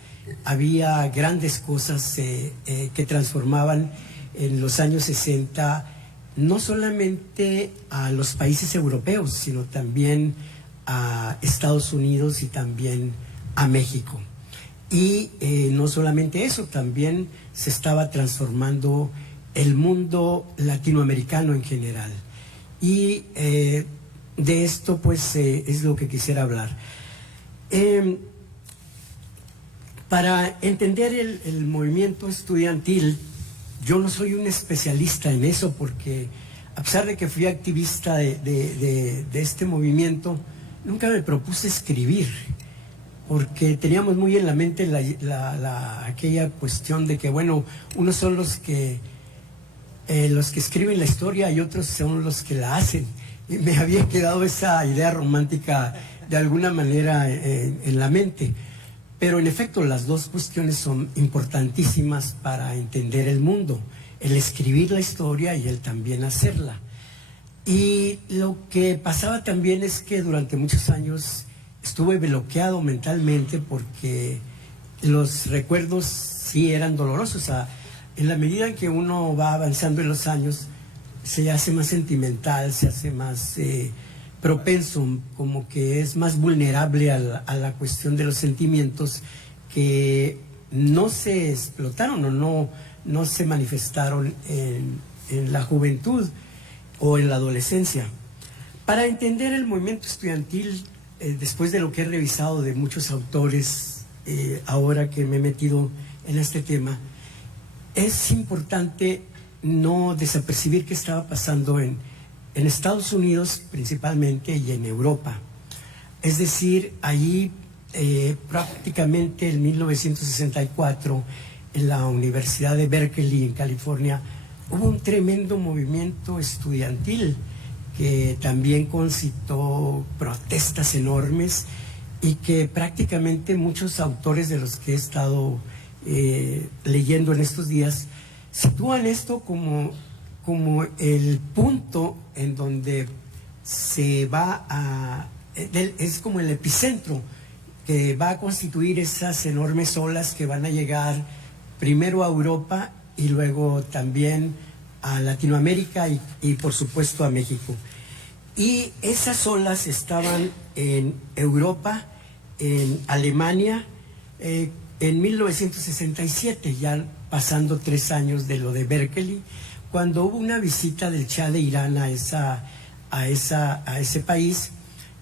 Había grandes cosas que transformaban en los años 60 no solamente a los países europeos, sino también a Estados Unidos y también a México. Y no solamente eso, también se estaba transformando el mundo latinoamericano en general. Y de esto pues es lo que quisiera hablar. Para entender el movimiento estudiantil, yo no soy un especialista en eso, porque a pesar de que fui activista de este movimiento, nunca me propuse escribir. porque teníamos muy en la mente aquella cuestión de que, bueno, unos son los que escriben la historia y otros son los que la hacen. Y me había quedado esa idea romántica de alguna manera en la mente. Pero en efecto, las dos cuestiones son importantísimas para entender el mundo: el escribir la historia y el también hacerla. Y lo que pasaba también es que durante muchos años estuve bloqueado mentalmente porque los recuerdos sí eran dolorosos. O sea, en la medida en que uno va avanzando en los años, se hace más sentimental, se hace más propenso, como que es más vulnerable a la cuestión de los sentimientos que no se explotaron o no se manifestaron en la juventud o en la adolescencia. Para entender el movimiento estudiantil, después de lo que he revisado de muchos autores, ahora que me he metido en este tema, es importante no desapercibir qué estaba pasando en Estados Unidos principalmente y en Europa. Es decir, allí prácticamente en 1964, en la Universidad de Berkeley, en California, hubo un tremendo movimiento estudiantil que también concitó protestas enormes y que prácticamente muchos autores de los que he estado leyendo en estos días sitúan esto como el punto en donde se va es como el epicentro que va a constituir esas enormes olas que van a llegar primero a Europa y luego también a Latinoamérica y por supuesto a México. Y esas olas estaban en Europa, en Alemania, en 1967, ya pasando 3 años de lo de Berkeley, cuando hubo una visita del Shah de Irán a ese país,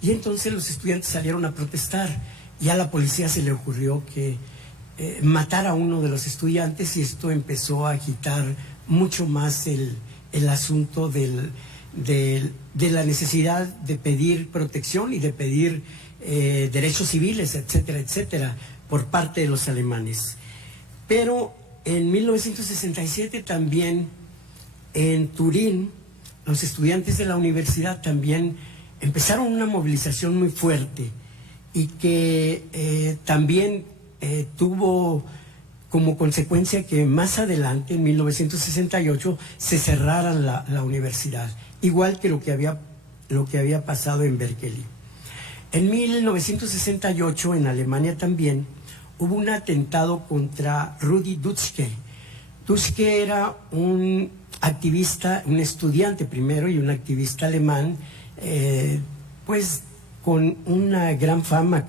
y entonces los estudiantes salieron a protestar, y a la policía se le ocurrió que matar a uno de los estudiantes, y esto empezó a agitar mucho más el asunto de la necesidad de pedir protección y de pedir derechos civiles, etcétera, etcétera, por parte de los alemanes. Pero en 1967 también en Turín, los estudiantes de la universidad también empezaron una movilización muy fuerte y que también tuvo como consecuencia que más adelante, en 1968, se cerrara la universidad, igual que lo que había pasado en Berkeley. En 1968, en Alemania también, hubo un atentado contra Rudi Dutschke. Dutschke era un activista, un estudiante primero y un activista alemán, pues con una gran fama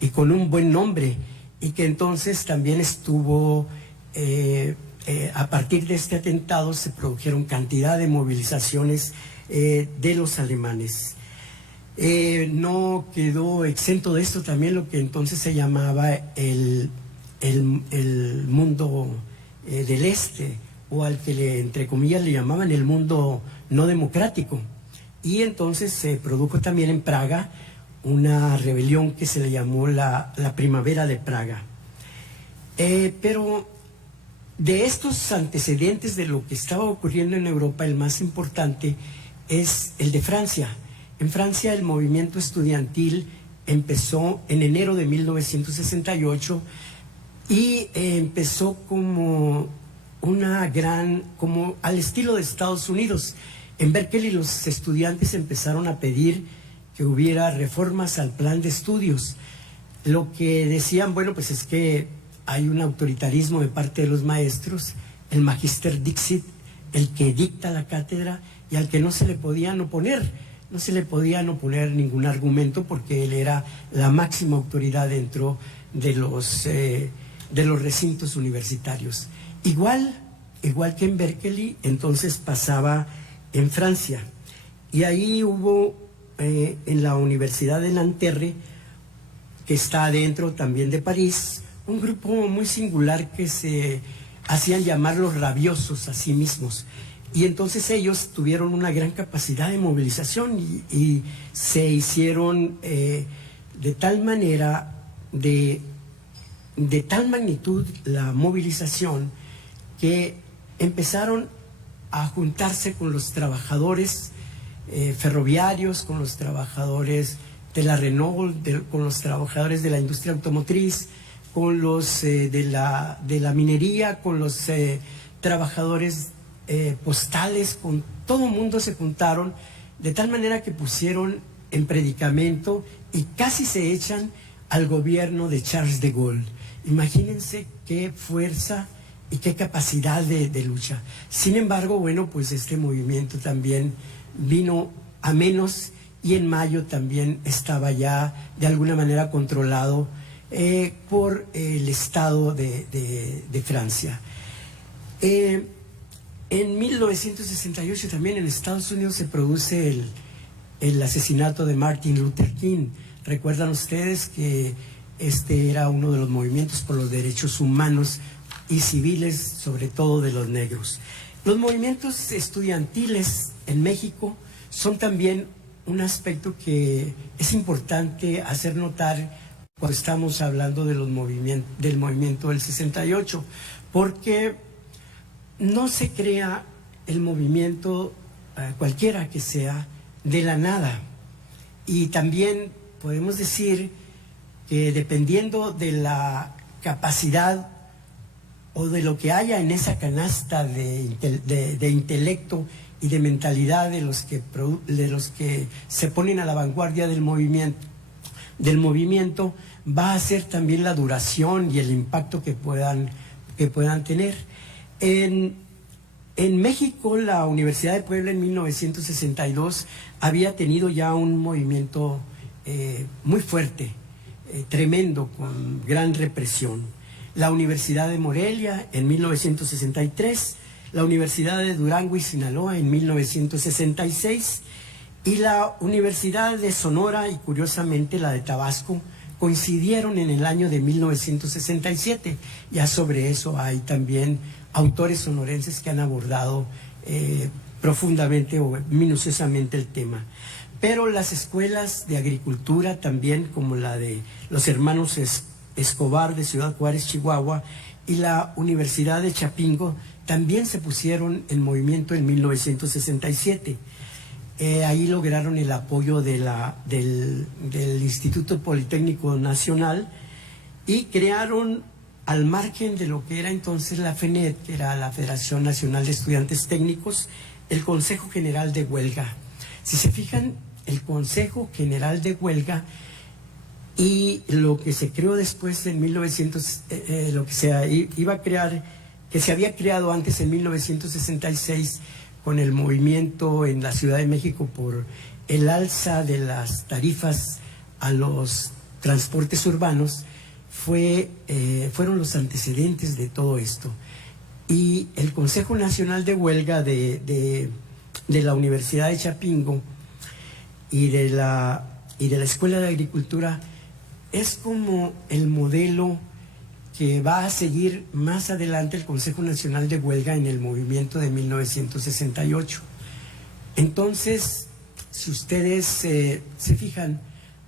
y con un buen nombre, y que entonces también estuvo, a partir de este atentado se produjeron cantidad de movilizaciones de los alemanes. No quedó exento de esto también lo que entonces se llamaba el mundo del este, o al que entre comillas le llamaban el mundo no democrático. Y entonces se produjo también en Praga una rebelión que se le llamó la Primavera de Praga. Pero de estos antecedentes de lo que estaba ocurriendo en Europa, el más importante es el de Francia. En Francia el movimiento estudiantil empezó en enero de 1968 y empezó como como al estilo de Estados Unidos. En Berkeley los estudiantes empezaron a pedir que hubiera reformas al plan de estudios. Lo que decían, bueno, pues es que hay un autoritarismo de parte de los maestros, el Magister Dixit, el que dicta la cátedra y al que no se le podían oponer. No se le podían oponer ningún argumento porque él era la máxima autoridad dentro de los recintos universitarios. Igual que en Berkeley, entonces pasaba en Francia. Y ahí hubo en la Universidad de Nanterre, que está adentro también de París, un grupo muy singular que se hacían llamar los rabiosos a sí mismos. Y entonces ellos tuvieron una gran capacidad de movilización y se hicieron de tal manera, de tal magnitud la movilización, que empezaron a juntarse con los trabajadores ferroviarios, con los trabajadores de la Renault, con los trabajadores de la industria automotriz, con los de la minería, con los trabajadores postales, con todo el mundo se juntaron, de tal manera que pusieron en predicamento y casi se echan al gobierno de Charles de Gaulle. Imagínense qué fuerza y qué capacidad de lucha. Sin embargo, bueno, pues este movimiento también vino a menos, y en mayo también estaba ya de alguna manera controlado por el Estado de Francia. En 1968 también en Estados Unidos se produce el asesinato de Martin Luther King. Recuerdan ustedes que este era uno de los movimientos por los derechos humanos y civiles, sobre todo de los negros. Los movimientos estudiantiles en México son también un aspecto que es importante hacer notar cuando estamos hablando de del movimiento del 68, porque no se crea el movimiento, cualquiera que sea, de la nada. Y también podemos decir que dependiendo de la capacidad o de lo que haya en esa canasta de intelecto y de mentalidad de los que se ponen a la vanguardia del movimiento, va a ser también la duración y el impacto que puedan tener. En México, la Universidad de Puebla en 1962 había tenido ya un movimiento muy fuerte, tremendo, con gran represión. La Universidad de Morelia en 1963, la Universidad de Durango y Sinaloa en 1966 y la Universidad de Sonora y curiosamente la de Tabasco coincidieron en el año de 1967. Ya sobre eso hay también autores sonorenses que han abordado profundamente o minuciosamente el tema. Pero las escuelas de agricultura también, como la de los hermanos Escobar de Ciudad Juárez, Chihuahua, y la Universidad de Chapingo, también se pusieron en movimiento en 1967. Ahí lograron el apoyo del Instituto Politécnico Nacional y crearon, al margen de lo que era entonces la FENET, que era la Federación Nacional de Estudiantes Técnicos, el Consejo General de Huelga. Si se fijan, el Consejo General de Huelga y lo que se creó después en 1900, lo que se iba a crear, que se había creado antes en 1966 con el movimiento en la Ciudad de México por el alza de las tarifas a los transportes urbanos, fueron los antecedentes de todo esto. Y el Consejo Nacional de Huelga de la Universidad de Chapingo y de la Escuela de Agricultura es como el modelo que va a seguir más adelante el Consejo Nacional de Huelga en el movimiento de 1968. Entonces, si ustedes se fijan,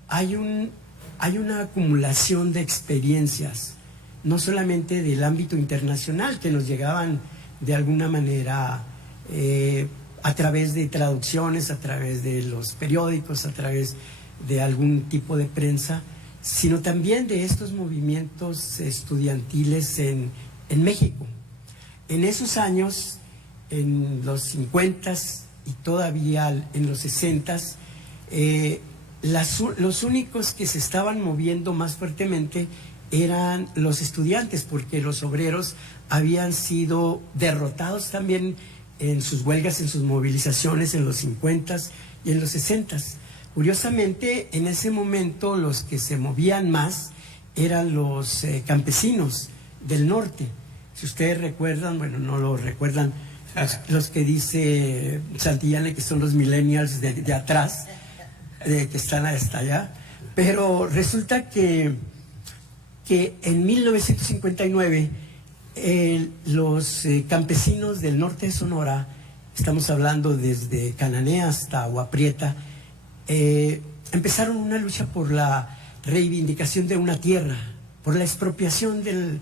hay una acumulación de experiencias, no solamente del ámbito internacional, que nos llegaban de alguna manera a través de traducciones, a través de los periódicos, a través de algún tipo de prensa, sino también de estos movimientos estudiantiles en México. En esos años, en los 50s y todavía en los 60s, los únicos que se estaban moviendo más fuertemente eran los estudiantes, porque los obreros habían sido derrotados también en sus huelgas, en sus movilizaciones en los 50s y en los 60s. Curiosamente, en ese momento los que se movían más eran los campesinos del norte. Si ustedes recuerdan, bueno, no lo recuerdan, los que dice Santillane que son los millennials de atrás, que están hasta allá, pero resulta que en 1959 los campesinos del norte de Sonora, estamos hablando desde Cananea hasta Agua Prieta, empezaron una lucha por la reivindicación de una tierra, por la expropiación del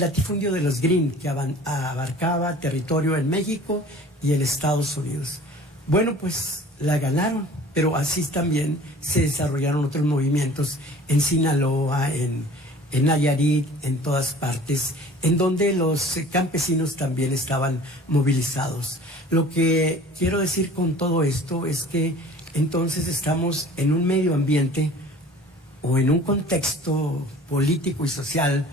latifundio de los Green, que abarcaba territorio en México y en Estados Unidos. Bueno, pues la ganaron, pero así también se desarrollaron otros movimientos en Sinaloa, en Nayarit, en todas partes, en donde los campesinos también estaban movilizados. Lo que quiero decir con todo esto es que entonces estamos en un medio ambiente o en un contexto político y social,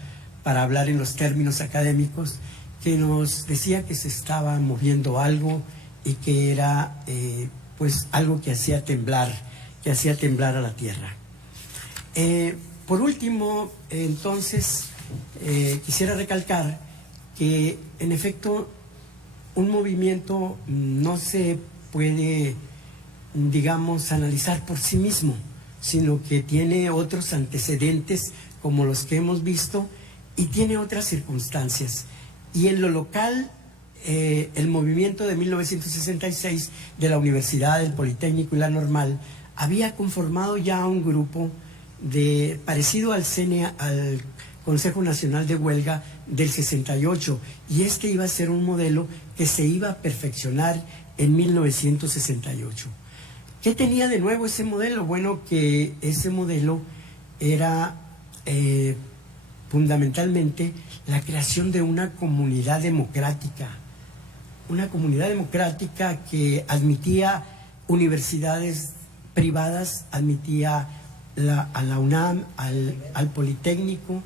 para hablar en los términos académicos, que nos decía que se estaba moviendo algo y que era pues algo que hacía temblar a la tierra. Por último, entonces, quisiera recalcar que en efecto un movimiento no se puede, digamos, analizar por sí mismo, sino que tiene otros antecedentes como los que hemos visto y tiene otras circunstancias. Y en lo local, el movimiento de 1966 de la Universidad, del Politécnico y la Normal había conformado ya un grupo parecido al CNA, al Consejo Nacional de Huelga del 68, y este iba a ser un modelo que se iba a perfeccionar en 1968. ¿Qué tenía de nuevo ese modelo? Bueno, que ese modelo era fundamentalmente la creación de una comunidad democrática que admitía universidades privadas, admitía a la UNAM, al Politécnico,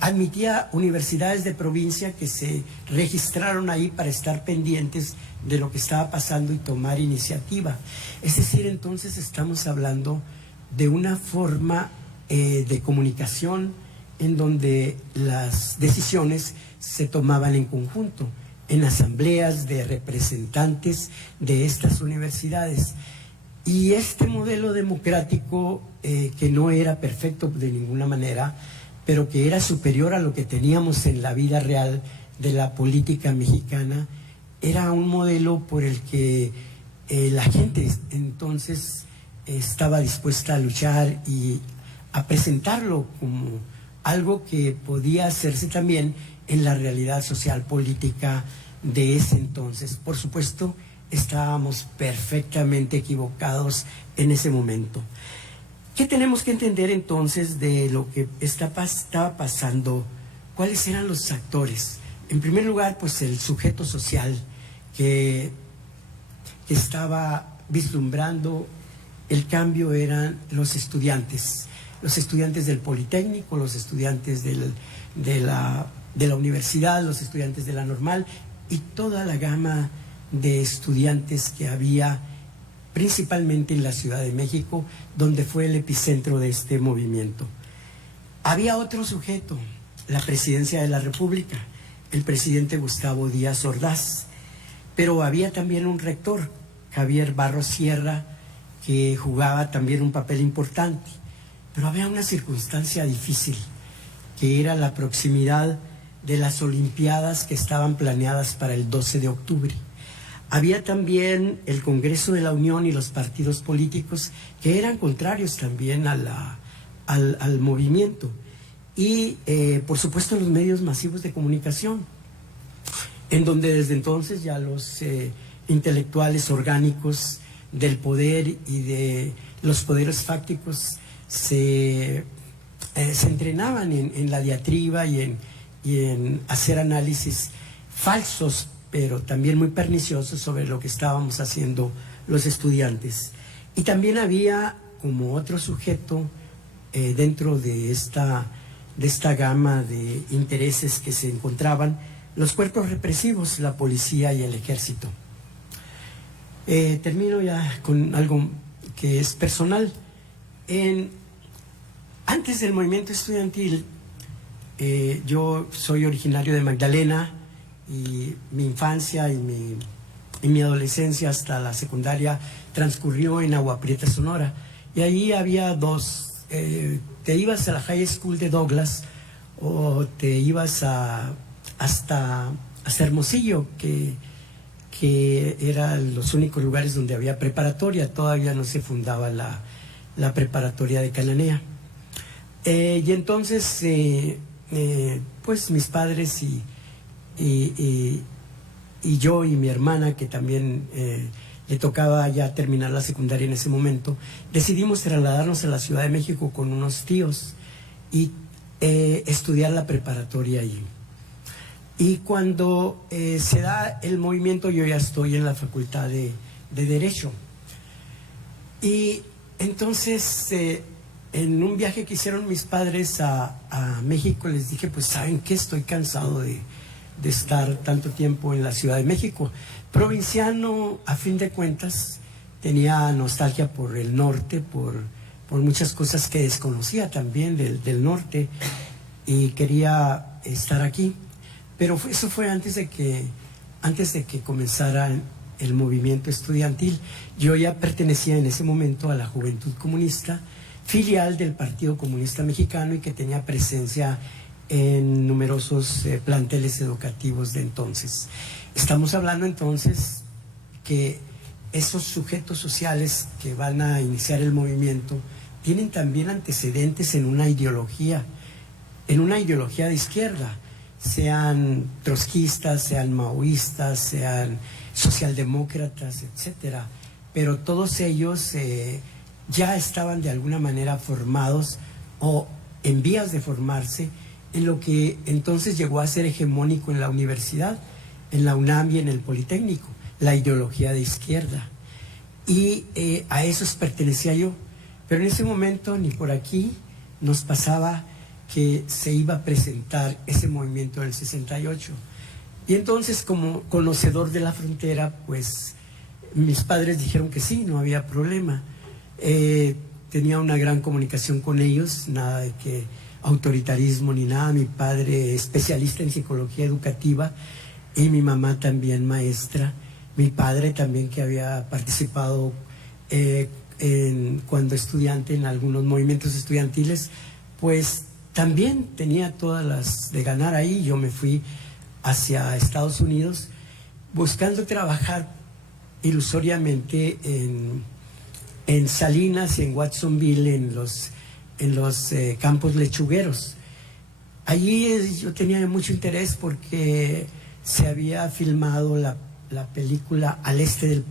admitía universidades de provincia que se registraron ahí para estar pendientes de lo que estaba pasando y tomar iniciativa. Es decir, entonces estamos hablando de una forma de comunicación en donde las decisiones se tomaban en conjunto, en asambleas de representantes de estas universidades. Y este modelo democrático, que no era perfecto de ninguna manera, pero que era superior a lo que teníamos en la vida real de la política mexicana, era un modelo por el que la gente entonces estaba dispuesta a luchar y a presentarlo como algo que podía hacerse también en la realidad social política de ese entonces. Por supuesto, estábamos perfectamente equivocados en ese momento. ¿Qué tenemos que entender entonces de lo que estaba pasando? ¿Cuáles eran los actores? En primer lugar, pues el sujeto social que estaba vislumbrando el cambio eran los estudiantes del Politécnico, los estudiantes de la universidad, los estudiantes de la Normal y toda la gama de estudiantes que había principalmente en la Ciudad de México, donde fue el epicentro de este movimiento. Había otro sujeto, la Presidencia de la República, el presidente Gustavo Díaz Ordaz, pero había también un rector, Javier Barros Sierra, que jugaba también un papel importante. Pero había una circunstancia difícil, que era la proximidad de las Olimpiadas que estaban planeadas para el 12 de octubre. Había también el Congreso de la Unión y los partidos políticos que eran contrarios también al movimiento. Y, por supuesto, los medios masivos de comunicación, en donde desde entonces ya los intelectuales orgánicos del poder y de los poderes fácticos se entrenaban en la diatriba y en hacer análisis falsos, pero también muy perniciosos sobre lo que estábamos haciendo los estudiantes. Y también había como otro sujeto dentro de esta gama de intereses que se encontraban los cuerpos represivos, la policía y el ejército. Termino ya con algo que es personal. Antes del movimiento estudiantil, yo soy originario de Magdalena y mi infancia y mi adolescencia hasta la secundaria transcurrió en Agua Prieta, Sonora. Y ahí había te ibas a la High School de Douglas o te ibas hasta Hermosillo, que eran los únicos lugares donde había preparatoria. Todavía no se fundaba la la preparatoria de Cananea. Y entonces, pues mis padres y yo y mi hermana, que también le tocaba ya terminar la secundaria en ese momento, decidimos trasladarnos a la Ciudad de México con unos tíos y estudiar la preparatoria allí. Y cuando se da el movimiento, yo ya estoy en la Facultad de Derecho. Y entonces, en un viaje que hicieron mis padres a México, les dije, pues, ¿saben qué? Estoy cansado de estar tanto tiempo en la Ciudad de México. Provinciano, a fin de cuentas, tenía nostalgia por el norte, por muchas cosas que desconocía también del norte, y quería estar aquí. Pero eso fue antes de que comenzara el movimiento estudiantil. Yo ya pertenecía en ese momento a la Juventud Comunista, filial del Partido Comunista Mexicano, y que tenía presencia en numerosos planteles educativos de entonces. Estamos hablando entonces que esos sujetos sociales que van a iniciar el movimiento tienen también antecedentes en una ideología de izquierda, sean trotskistas, sean maoístas, sean socialdemócratas, etcétera. Pero todos ellos ya estaban de alguna manera formados o en vías de formarse en lo que entonces llegó a ser hegemónico en la universidad, en la UNAM y en el Politécnico, la ideología de izquierda. Y a esos pertenecía yo. Pero en ese momento ni por aquí nos pasaba que se iba a presentar ese movimiento del 68. Y entonces, como conocedor de la frontera, pues mis padres dijeron que sí, no había problema. Tenía una gran comunicación con ellos, nada de que autoritarismo ni nada. Mi padre especialista en psicología educativa y mi mamá también maestra. Mi padre también, que había participado cuando estudiante en algunos movimientos estudiantiles, pues también tenía todas las de ganar ahí. Yo me fui hacia Estados Unidos buscando trabajar ilusoriamente en Salinas y en Watsonville, en los campos lechugueros. Allí yo tenía mucho interés porque se había filmado la película Al Este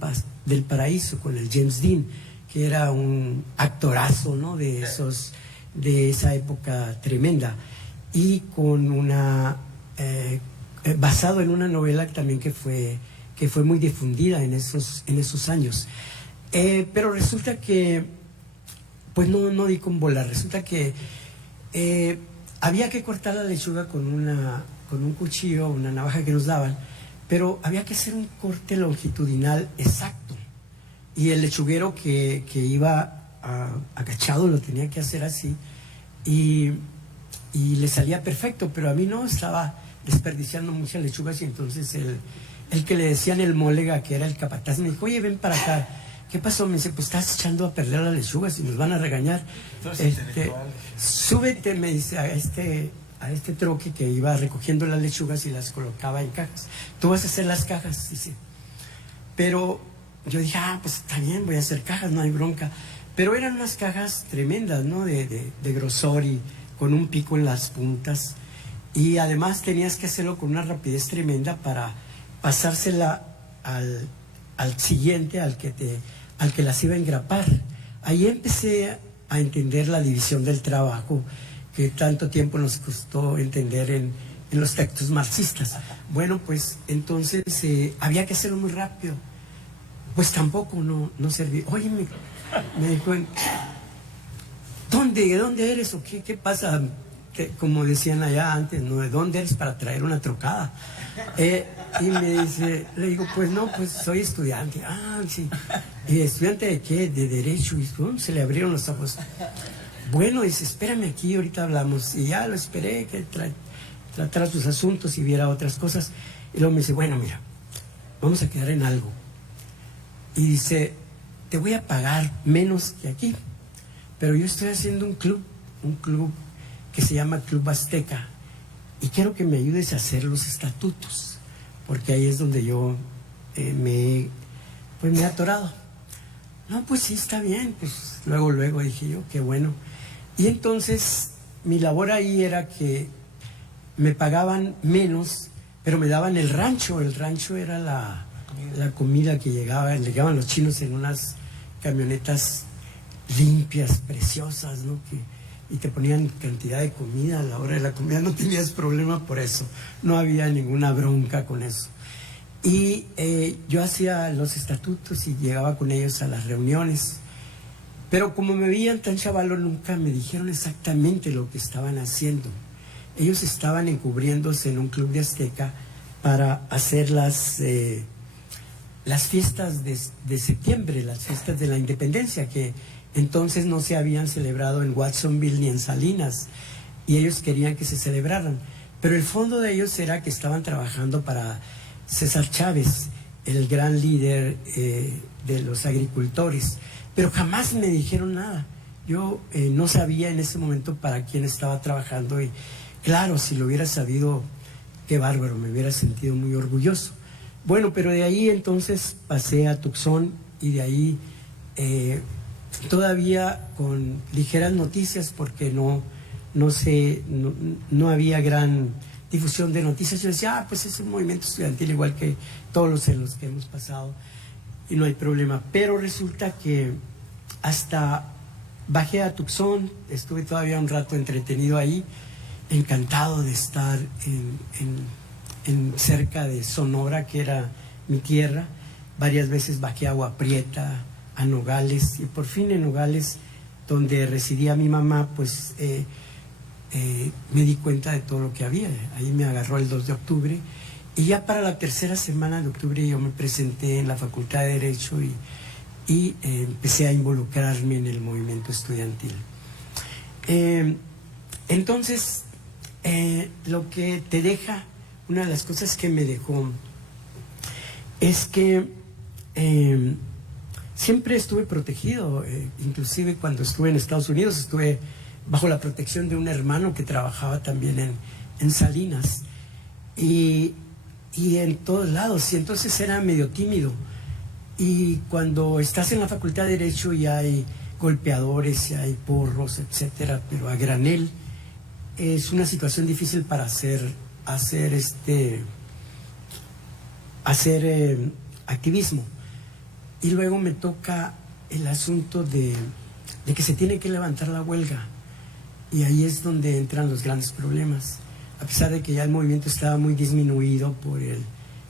del Paraíso con el James Dean, que era un actorazo, ¿no?, de esa época tremenda, y con basado en una novela también que fue muy difundida en esos años. Pero resulta que pues no di con bola. Resulta que había que cortar la lechuga con un cuchillo, una navaja que nos daban, pero había que hacer un corte longitudinal exacto, y el lechuguero que iba agachado lo tenía que hacer así, y le salía perfecto, pero a mí no, estaba desperdiciando muchas lechugas. Y entonces el que le decían el Mólega, que era el capataz, me dijo: oye, ven para acá. ¿Qué pasó? Me dice: pues estás echando a perder las lechugas y nos van a regañar. Súbete, me dice, a este troque que iba recogiendo las lechugas y las colocaba en cajas. Tú vas a hacer las cajas, dice. Pero yo dije: pues está bien, voy a hacer cajas, no hay bronca. Pero eran unas cajas tremendas, ¿no?, de grosor y con un pico en las puntas. Y además tenías que hacerlo con una rapidez tremenda para pasársela al siguiente, al que las iba a engrapar. Ahí empecé a entender la división del trabajo que tanto tiempo nos costó entender en los textos marxistas. Bueno, pues entonces había que hacerlo muy rápido. Pues tampoco no servía. Oye, me dijo: ¿Dónde eres o qué pasa? Como decían allá antes, ¿no? ¿De dónde eres para traer una trocada? Y me dice, le digo: pues no, pues soy estudiante. Sí. ¿Y estudiante de qué? De Derecho. Y se le abrieron los ojos. Bueno, dice: espérame aquí, ahorita hablamos. Y ya lo esperé, que tratara sus asuntos y viera otras cosas. Y luego me dice: bueno, mira, vamos a quedar en algo. Y dice: te voy a pagar menos que aquí, pero yo estoy haciendo un club que se llama Club Azteca, y quiero que me ayudes a hacer los estatutos, porque ahí es donde yo me he atorado. No, pues sí, está bien. Pues luego dije yo, qué bueno. Y entonces mi labor ahí era que me pagaban menos, pero me daban el rancho. El rancho era la comida que llegaban los chinos en unas camionetas limpias, preciosas, ¿no? Y te ponían cantidad de comida a la hora de la comida, no tenías problema por eso, no había ninguna bronca con eso. Y yo hacía los estatutos y llegaba con ellos a las reuniones, pero como me veían tan chavalo, nunca me dijeron exactamente lo que estaban haciendo. Ellos estaban encubriéndose en un club de Azteca para hacer las fiestas de septiembre, las fiestas de la independencia, que entonces no se habían celebrado en Watsonville ni en Salinas, y ellos querían que se celebraran. Pero el fondo de ellos era que estaban trabajando para César Chávez, el gran líder de los agricultores. Pero jamás me dijeron nada. Yo no sabía en ese momento para quién estaba trabajando, y claro, si lo hubiera sabido, qué bárbaro, me hubiera sentido muy orgulloso. Bueno, pero de ahí entonces pasé a Tucson, y de ahí todavía con ligeras noticias, porque no había gran difusión de noticias. Yo decía, pues es un movimiento estudiantil igual que todos los en los que hemos pasado y no hay problema. Pero resulta que hasta bajé a Tucson, estuve todavía un rato entretenido ahí, encantado de estar en cerca de Sonora, que era mi tierra. Varias veces bajé a Agua Prieta, a Nogales, y por fin en Nogales, donde residía mi mamá, pues me di cuenta de todo lo que había. Ahí me agarró el 2 de octubre, y ya para la tercera semana de octubre yo me presenté en la Facultad de Derecho y empecé a involucrarme en el movimiento estudiantil. Entonces, lo que te deja, una de las cosas que me dejó, es que siempre estuve protegido. Inclusive cuando estuve en Estados Unidos estuve bajo la protección de un hermano que trabajaba también en Salinas, y en todos lados, y entonces era medio tímido. Y cuando estás en la Facultad de Derecho y hay golpeadores y hay porros, etcétera, pero a granel, es una situación difícil para hacer activismo. Y luego me toca el asunto de que se tiene que levantar la huelga, y ahí es donde entran los grandes problemas. A pesar de que ya el movimiento estaba muy disminuido por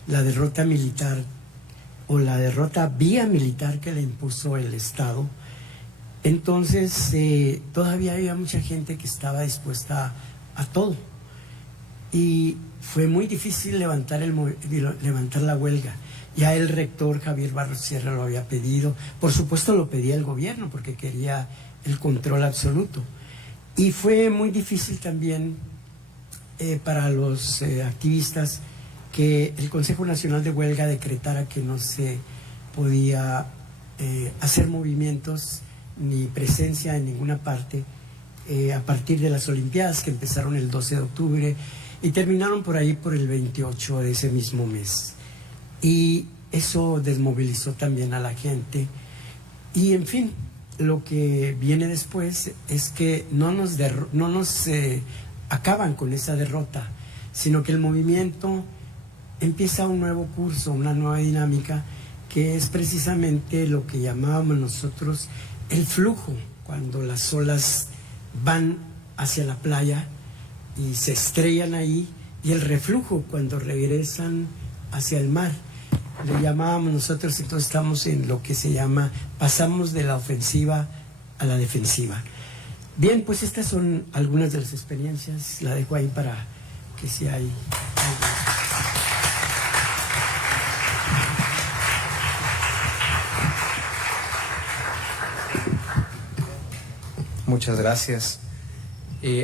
la derrota militar, o la derrota vía militar que le impuso el Estado, entonces todavía había mucha gente que estaba dispuesta a todo, y fue muy difícil levantar la huelga. Ya el rector Javier Barros Sierra lo había pedido, por supuesto lo pedía el gobierno porque quería el control absoluto, y fue muy difícil también para los activistas que el Consejo Nacional de Huelga decretara que no se podía hacer movimientos ni presencia en ninguna parte a partir de las Olimpiadas, que empezaron el 12 de octubre y terminaron por ahí por el 28 de ese mismo mes. Y eso desmovilizó también a la gente. Y en fin, lo que viene después es que no nos acaban con esa derrota, sino que el movimiento empieza un nuevo curso, una nueva dinámica, que es precisamente lo que llamábamos nosotros el flujo, cuando las olas van hacia la playa y se estrellan ahí, y el reflujo, cuando regresan hacia el mar. Le llamábamos nosotros, entonces estamos en lo que se llama, pasamos de la ofensiva a la defensiva. Bien, pues estas son algunas de las experiencias, la dejo ahí para que si hay... Muchas gracias.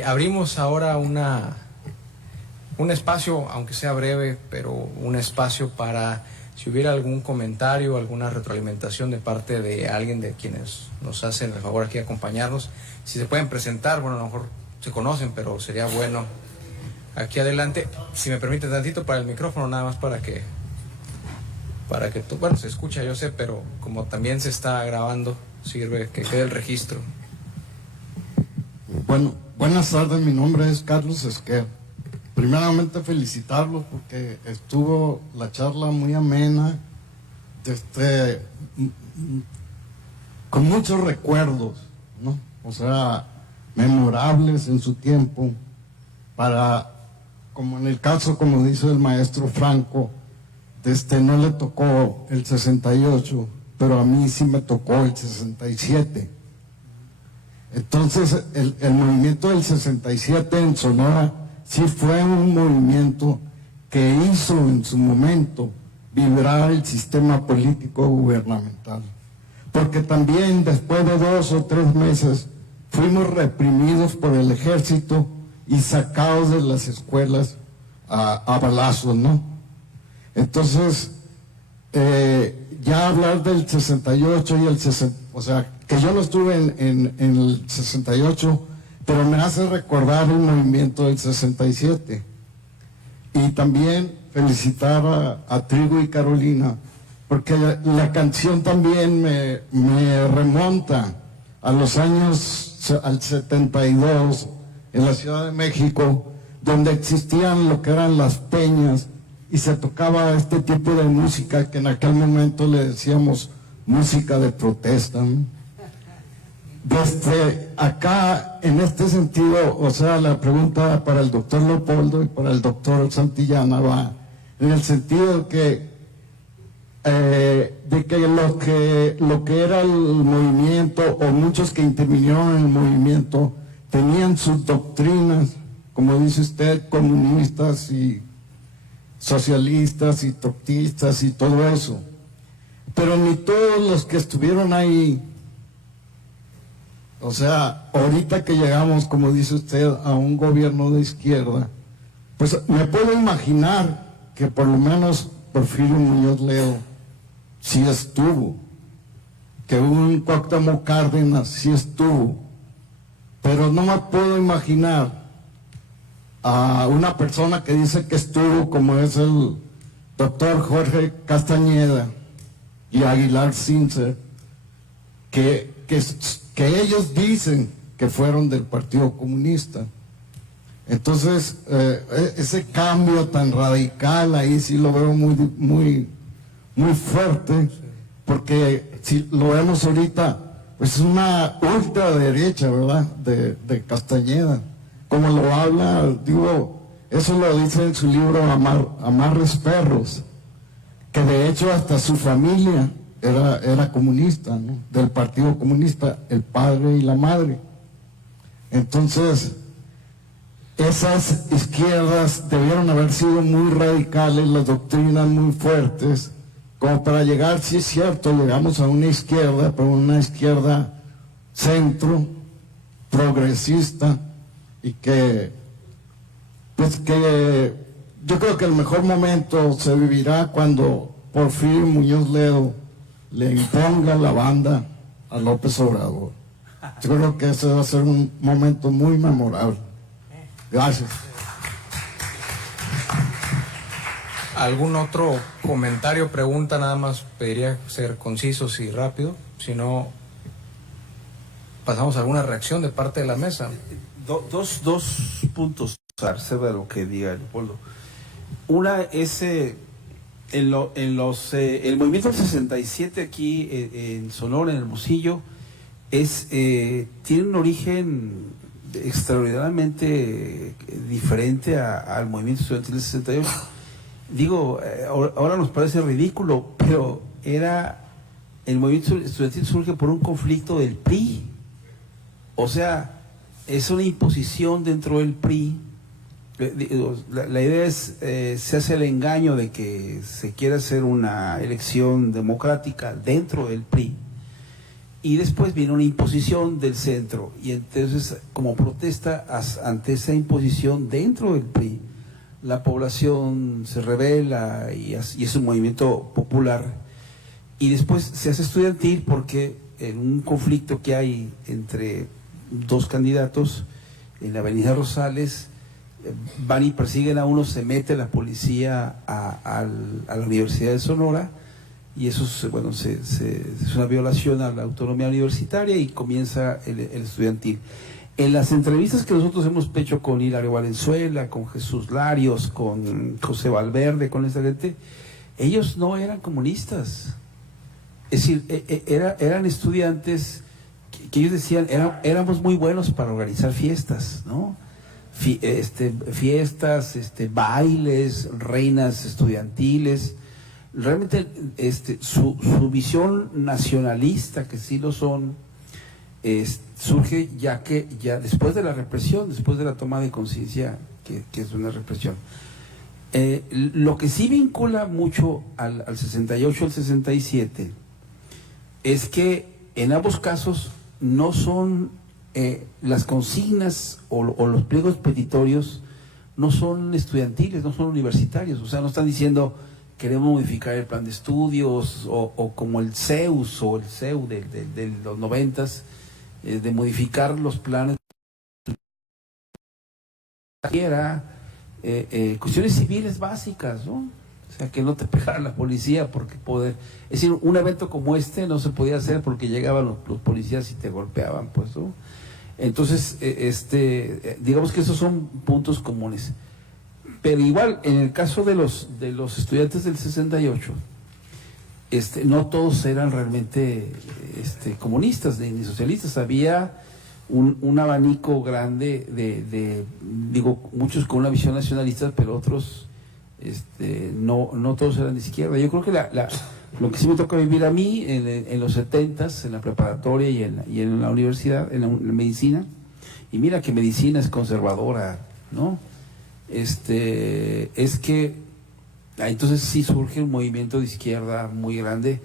Abrimos ahora un espacio, aunque sea breve, pero un espacio para si hubiera algún comentario, alguna retroalimentación de parte de alguien de quienes nos hacen el favor aquí de acompañarnos. Si se pueden presentar, bueno, a lo mejor se conocen, pero sería bueno aquí adelante. Si me permite tantito para el micrófono, nada más para que para que, bueno, se escucha, yo sé, pero como también se está grabando, sirve que quede el registro. Bueno, buenas tardes, mi nombre es Carlos Esquer. Primeramente felicitarlos porque estuvo la charla muy amena, con muchos recuerdos, ¿no? O sea, memorables en su tiempo, para, como en el caso, como dice el maestro Franco, no le tocó el 68, pero a mí sí me tocó el 67. Entonces, el movimiento del 67 en Sonora sí fue un movimiento que hizo en su momento vibrar el sistema político gubernamental. Porque también después de 2 o 3 meses fuimos reprimidos por el ejército y sacados de las escuelas a balazos, ¿no? Entonces, ya hablar del 68 y el 60, o sea, que yo no estuve en el 68, pero me hace recordar el movimiento del 67. Y también felicitar a Trigo y Carolina, porque la canción también me remonta a los años, al 72, en la Ciudad de México, donde existían lo que eran las peñas, y se tocaba este tipo de música que en aquel momento le decíamos música de protesta, ¿no? Desde acá, en este sentido, o sea, la pregunta para el doctor Leopoldo y para el doctor Santillana va en el sentido de que lo que era el movimiento, o muchos que intervinieron en el movimiento, tenían sus doctrinas, como dice usted, comunistas y socialistas y trotskistas y todo eso, pero ni todos los que estuvieron ahí, o sea, ahorita que llegamos, como dice usted, a un gobierno de izquierda, pues me puedo imaginar que por lo menos Porfirio Muñoz Ledo sí estuvo, que un Cuauhtémoc Cárdenas sí estuvo, pero no me puedo imaginar a una persona que dice que estuvo, como es el doctor Jorge Castañeda y Aguilar Sincer, que ellos dicen que fueron del Partido Comunista. Entonces, ese cambio tan radical ahí sí lo veo muy fuerte, porque si lo vemos ahorita, pues es una ultraderecha, ¿verdad?, de Castañeda. Como lo habla, digo, eso lo dice en su libro Amarres Perros, que de hecho hasta su familia era comunista, ¿no?, del Partido Comunista, el padre y la madre. Entonces, esas izquierdas debieron haber sido muy radicales, las doctrinas muy fuertes, como para llegar, sí es cierto, llegamos a una izquierda, pero una izquierda centro, progresista, y que yo creo que el mejor momento se vivirá cuando Porfirio Muñoz Ledo le imponga la banda a López Obrador. Yo creo que ese va a ser un momento muy memorable. Gracias. ¿Algún otro comentario, pregunta? Nada más pediría ser concisos y rápido, si no pasamos a alguna reacción de parte de la mesa. Dos puntos, observa lo que diga Leopoldo. Una es el movimiento del 67 aquí en Sonora, en Hermosillo, tiene un origen extraordinariamente diferente al movimiento estudiantil del 68. Digo, ahora nos parece ridículo, pero el movimiento estudiantil surge por un conflicto del PRI. O sea, es una imposición dentro del PRI. La idea es, se hace el engaño de que se quiere hacer una elección democrática dentro del PRI, y después viene una imposición del centro, y entonces, como protesta ante esa imposición dentro del PRI, la población se rebela y es un movimiento popular, y después se hace estudiantil porque en un conflicto que hay entre dos candidatos en la Avenida Rosales, van y persiguen a uno, se mete la policía a la Universidad de Sonora, y eso bueno, es una violación a la autonomía universitaria y comienza el estudiantil. En las entrevistas que nosotros hemos hecho con Hilario Valenzuela, con Jesús Larios, con José Valverde, con esta gente, ellos no eran comunistas. Es decir, eran estudiantes que ellos decían, éramos muy buenos para organizar fiestas, ¿no? Fiestas, bailes, reinas estudiantiles. Realmente su visión nacionalista, que sí lo son, surge ya después de la represión, después de la toma de conciencia, que es una represión. Lo que sí vincula mucho al 68 al 67 es que en ambos casos no son las consignas o los pliegos petitorios no son estudiantiles, no son universitarios, o sea, no están diciendo queremos modificar el plan de estudios o como el CEUS o el CEU de los 90s, de modificar los planes. Era cuestiones civiles básicas, ¿no? O sea, que no te pegara la policía porque es decir, un evento como este no se podía hacer porque llegaban los policías y te golpeaban, pues, ¿no? Entonces, digamos que esos son puntos comunes. Pero igual, en el caso de los estudiantes del 68, no todos eran realmente comunistas ni socialistas. Había un abanico grande digo, muchos con una visión nacionalista, pero otros no todos eran de izquierda. Yo creo que lo que sí me toca vivir a mí en los 70s, en la preparatoria y en la universidad, en la medicina, y mira que medicina es conservadora, ¿no? Es que entonces sí surge un movimiento de izquierda muy grande,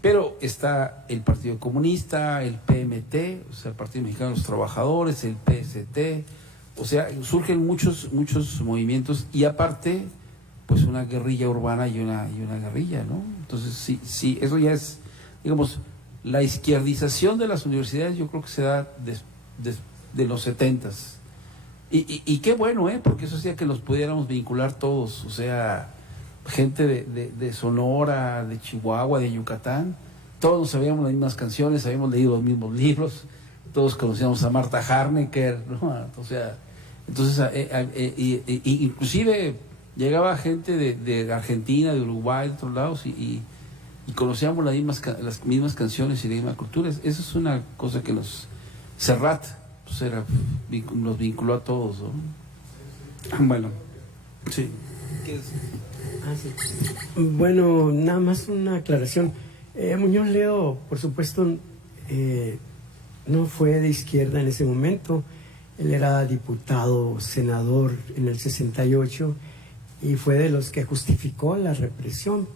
pero está el Partido Comunista, el PMT, o sea, el Partido Mexicano de los Trabajadores, el PST, o sea, surgen muchos movimientos y aparte pues una guerrilla urbana y una guerrilla, ¿no? Entonces sí, eso ya es, digamos, la izquierdización de las universidades. Yo creo que se da de los 70s. Y qué bueno, porque eso hacía que nos pudiéramos vincular todos, o sea, gente de Sonora, de Chihuahua, de Yucatán, todos sabíamos las mismas canciones, habíamos leído los mismos libros, todos conocíamos a Marta Harnecker, ¿no? O sea, entonces, inclusive llegaba gente de Argentina, de Uruguay, de otros lados, y conocíamos las mismas canciones y la misma cultura. Eso es una cosa que Serrat pues nos vinculó a todos, ¿no? Bueno, sí. ¿Qué es? Sí. Bueno, nada más una aclaración. Muñoz Ledo, por supuesto, no fue de izquierda en ese momento. Él era diputado, senador en el 68 y fue de los que justificó la represión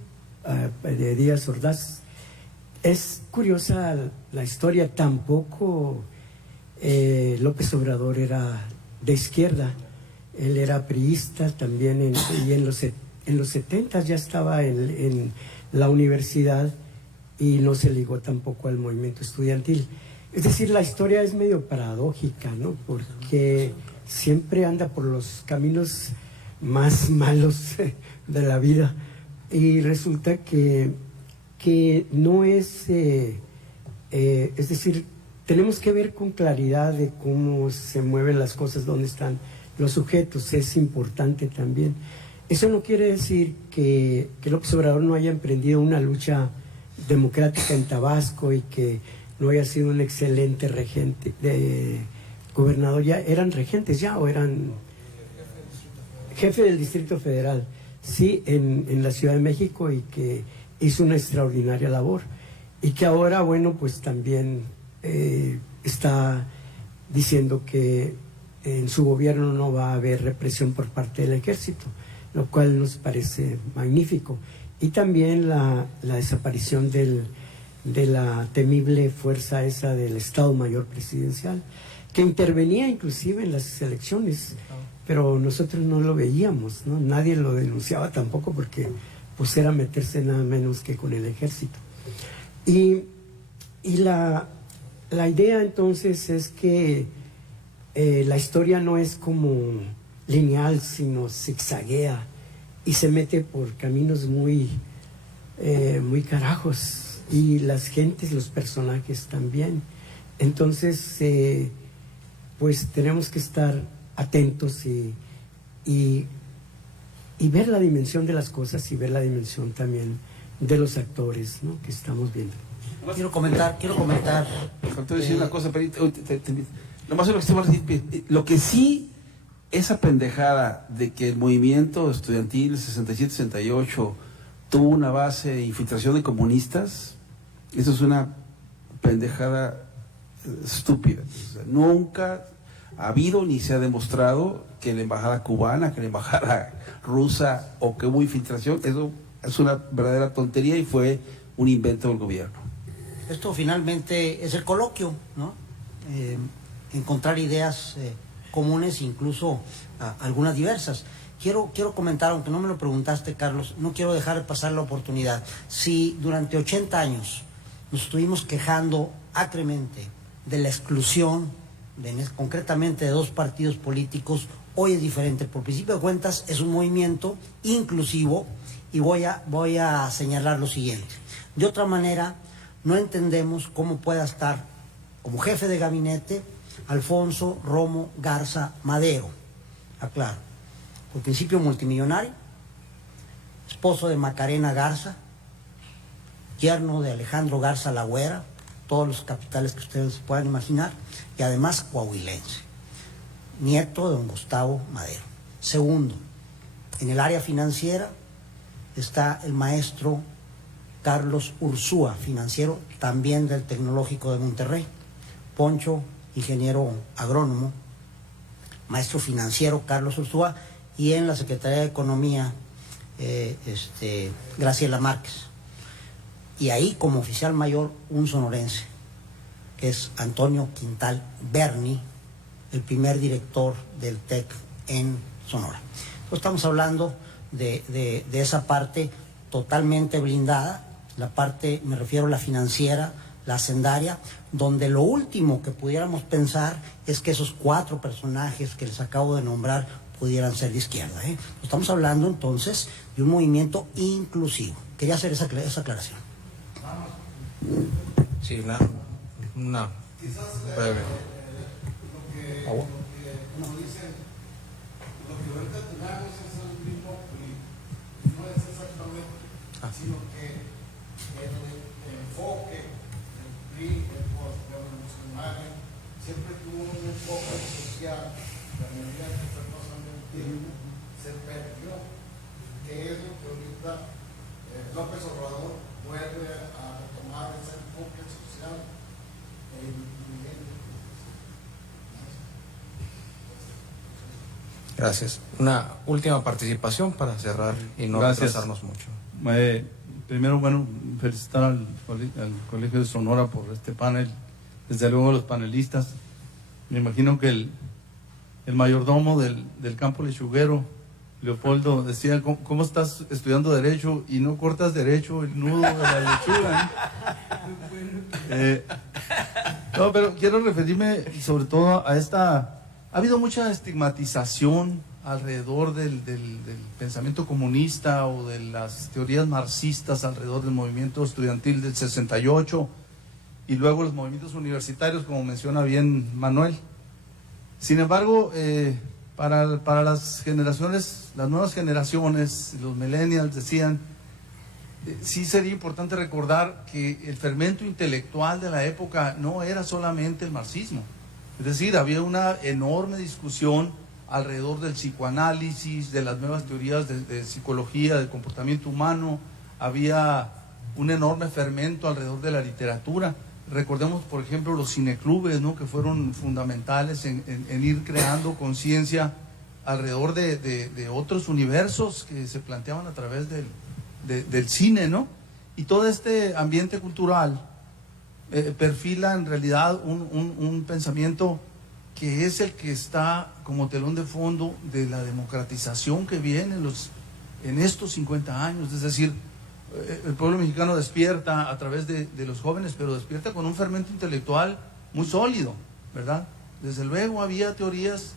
de Díaz Ordaz. Es curiosa la historia, tampoco López Obrador era de izquierda. Él era priista también y en los 70 ya estaba en la universidad y no se ligó tampoco al movimiento estudiantil. Es decir, la historia es medio paradójica, ¿no? Porque siempre anda por los caminos más malos de la vida y resulta que no es, es decir, tenemos que ver con claridad de cómo se mueven las cosas, dónde están los sujetos, es importante también. Eso no quiere decir que López Obrador no haya emprendido una lucha democrática en Tabasco y que no haya sido un excelente regente, gobernador. Ya eran regentes ya o eran jefe del Distrito Federal, sí, en la Ciudad de México, y que hizo una extraordinaria labor y que ahora, bueno, pues también está diciendo que en su gobierno no va a haber represión por parte del ejército, lo cual nos parece magnífico. Y también la desaparición de la temible fuerza esa del Estado Mayor Presidencial, que intervenía inclusive en las elecciones, pero nosotros no lo veíamos, ¿no? Nadie lo denunciaba tampoco porque pues era meterse nada menos que con el ejército. Y la idea entonces es que la historia no es como lineal, sino zigzaguea y se mete por caminos muy muy carajos, y las gentes, los personajes también. Entonces, pues tenemos que estar atentos y ver la dimensión de las cosas y ver la dimensión también de los actores, ¿no?, que estamos viendo. Quiero comentar. Faltó decir una cosa, pero nomás lo que sí, esa pendejada de que el movimiento estudiantil 67-68 tuvo una base de infiltración de comunistas, eso es una pendejada estúpida. O sea, nunca ha habido ni se ha demostrado que la embajada cubana, que la embajada rusa o que hubo infiltración. Eso es una verdadera tontería y fue un invento del gobierno. Esto finalmente es el coloquio, ¿no? Encontrar ideas comunes, incluso algunas diversas. Quiero comentar, aunque no me lo preguntaste, Carlos, no quiero dejar de pasar la oportunidad. Si durante 80 años nos estuvimos quejando acremente de la exclusión, concretamente de 2 partidos políticos, hoy es diferente. Por principio de cuentas, es un movimiento inclusivo, y voy a señalar lo siguiente. De otra manera, no entendemos cómo pueda estar como jefe de gabinete Alfonso Romo Garza Madero. Aclaro. Por principio multimillonario, esposo de Macarena Garza, yerno de Alejandro Garza Lagüera, todos los capitales que ustedes puedan imaginar, y además coahuilense, nieto de don Gustavo Madero. Segundo, en el área financiera está el maestro Carlos Ursúa, financiero también del Tecnológico de Monterrey. Poncho, ingeniero agrónomo, maestro financiero Carlos Ursúa, y en la Secretaría de Economía Graciela Márquez. Y ahí como oficial mayor un sonorense, que es Antonio Quintal Berni, el primer director del TEC en Sonora. Entonces estamos hablando de esa parte totalmente blindada, la parte, me refiero a la financiera, la hacendaria, donde lo último que pudiéramos pensar es que esos 4 personajes que les acabo de nombrar pudieran ser de izquierda. Estamos hablando entonces de un movimiento inclusivo. Quería hacer esa aclaración. Sí, una breve. Como dicen, lo que ahorita tenemos es el mismo PRI, no es exactamente, sino que el enfoque del PRI, el post-revolucionario, siempre tuvo un enfoque social. La medida que está pasando el tiempo se perdió, que es lo que ahorita López Obrador vuelve a retomar, ese enfoque social e incluyente. Gracias. Una última participación para cerrar y no retrasarnos mucho. Primero, bueno, felicitar al Colegio de Sonora por este panel, desde luego a los panelistas. Me imagino que el mayordomo del campo lechuguero, Leopoldo, decía: ¿cómo estás estudiando Derecho y no cortas derecho el nudo de la lechuga? No, pero quiero referirme sobre todo a esta... Ha habido mucha estigmatización alrededor del pensamiento comunista o de las teorías marxistas alrededor del movimiento estudiantil del 68 y luego los movimientos universitarios, como menciona bien Manuel. Sin embargo, para las generaciones, las nuevas generaciones, los millennials decían, sí sería importante recordar que el fermento intelectual de la época no era solamente el marxismo. Es decir, había una enorme discusión alrededor del psicoanálisis, de las nuevas teorías de psicología, del comportamiento humano. Había un enorme fermento alrededor de la literatura. Recordemos, por ejemplo, los cineclubes, ¿no?, que fueron fundamentales en ir creando conciencia alrededor de otros universos que se planteaban a través del cine, ¿no? Y todo este ambiente cultural perfila en realidad un pensamiento que es el que está como telón de fondo de la democratización que viene en estos 50 años. Es decir, el pueblo mexicano despierta a través de los jóvenes, pero despierta con un fermento intelectual muy sólido, ¿verdad? Desde luego había teorías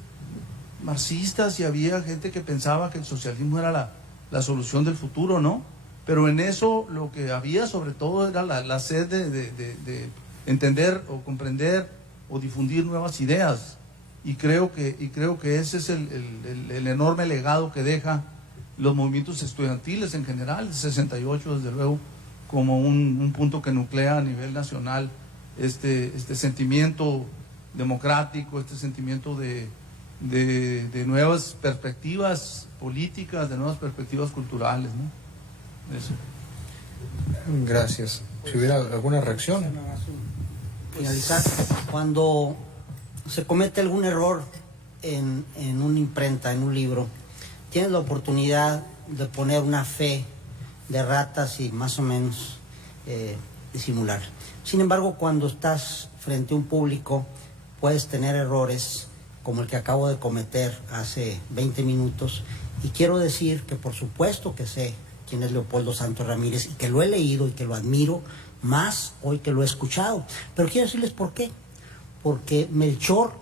marxistas y había gente que pensaba que el socialismo era la solución del futuro, ¿no? Pero en eso lo que había sobre todo era la sed de entender o comprender o difundir nuevas ideas. Y creo que ese es el enorme legado que deja los movimientos estudiantiles en general, el 68 desde luego, como un punto que nuclea a nivel nacional este sentimiento democrático, este sentimiento de nuevas perspectivas políticas, de nuevas perspectivas culturales, ¿no? Eso. Gracias. Si hubiera alguna reacción. Finalizar, cuando se comete algún error en una imprenta, en un libro, tienes la oportunidad de poner una fe de ratas y más o menos disimular. Sin embargo, cuando estás frente a un público, puedes tener errores como el que acabo de cometer hace 20 minutos, y quiero decir que por supuesto que sé quién es Leopoldo Santos Ramírez y que lo he leído y que lo admiro más hoy que lo he escuchado. Pero quiero decirles por qué. Porque Melchor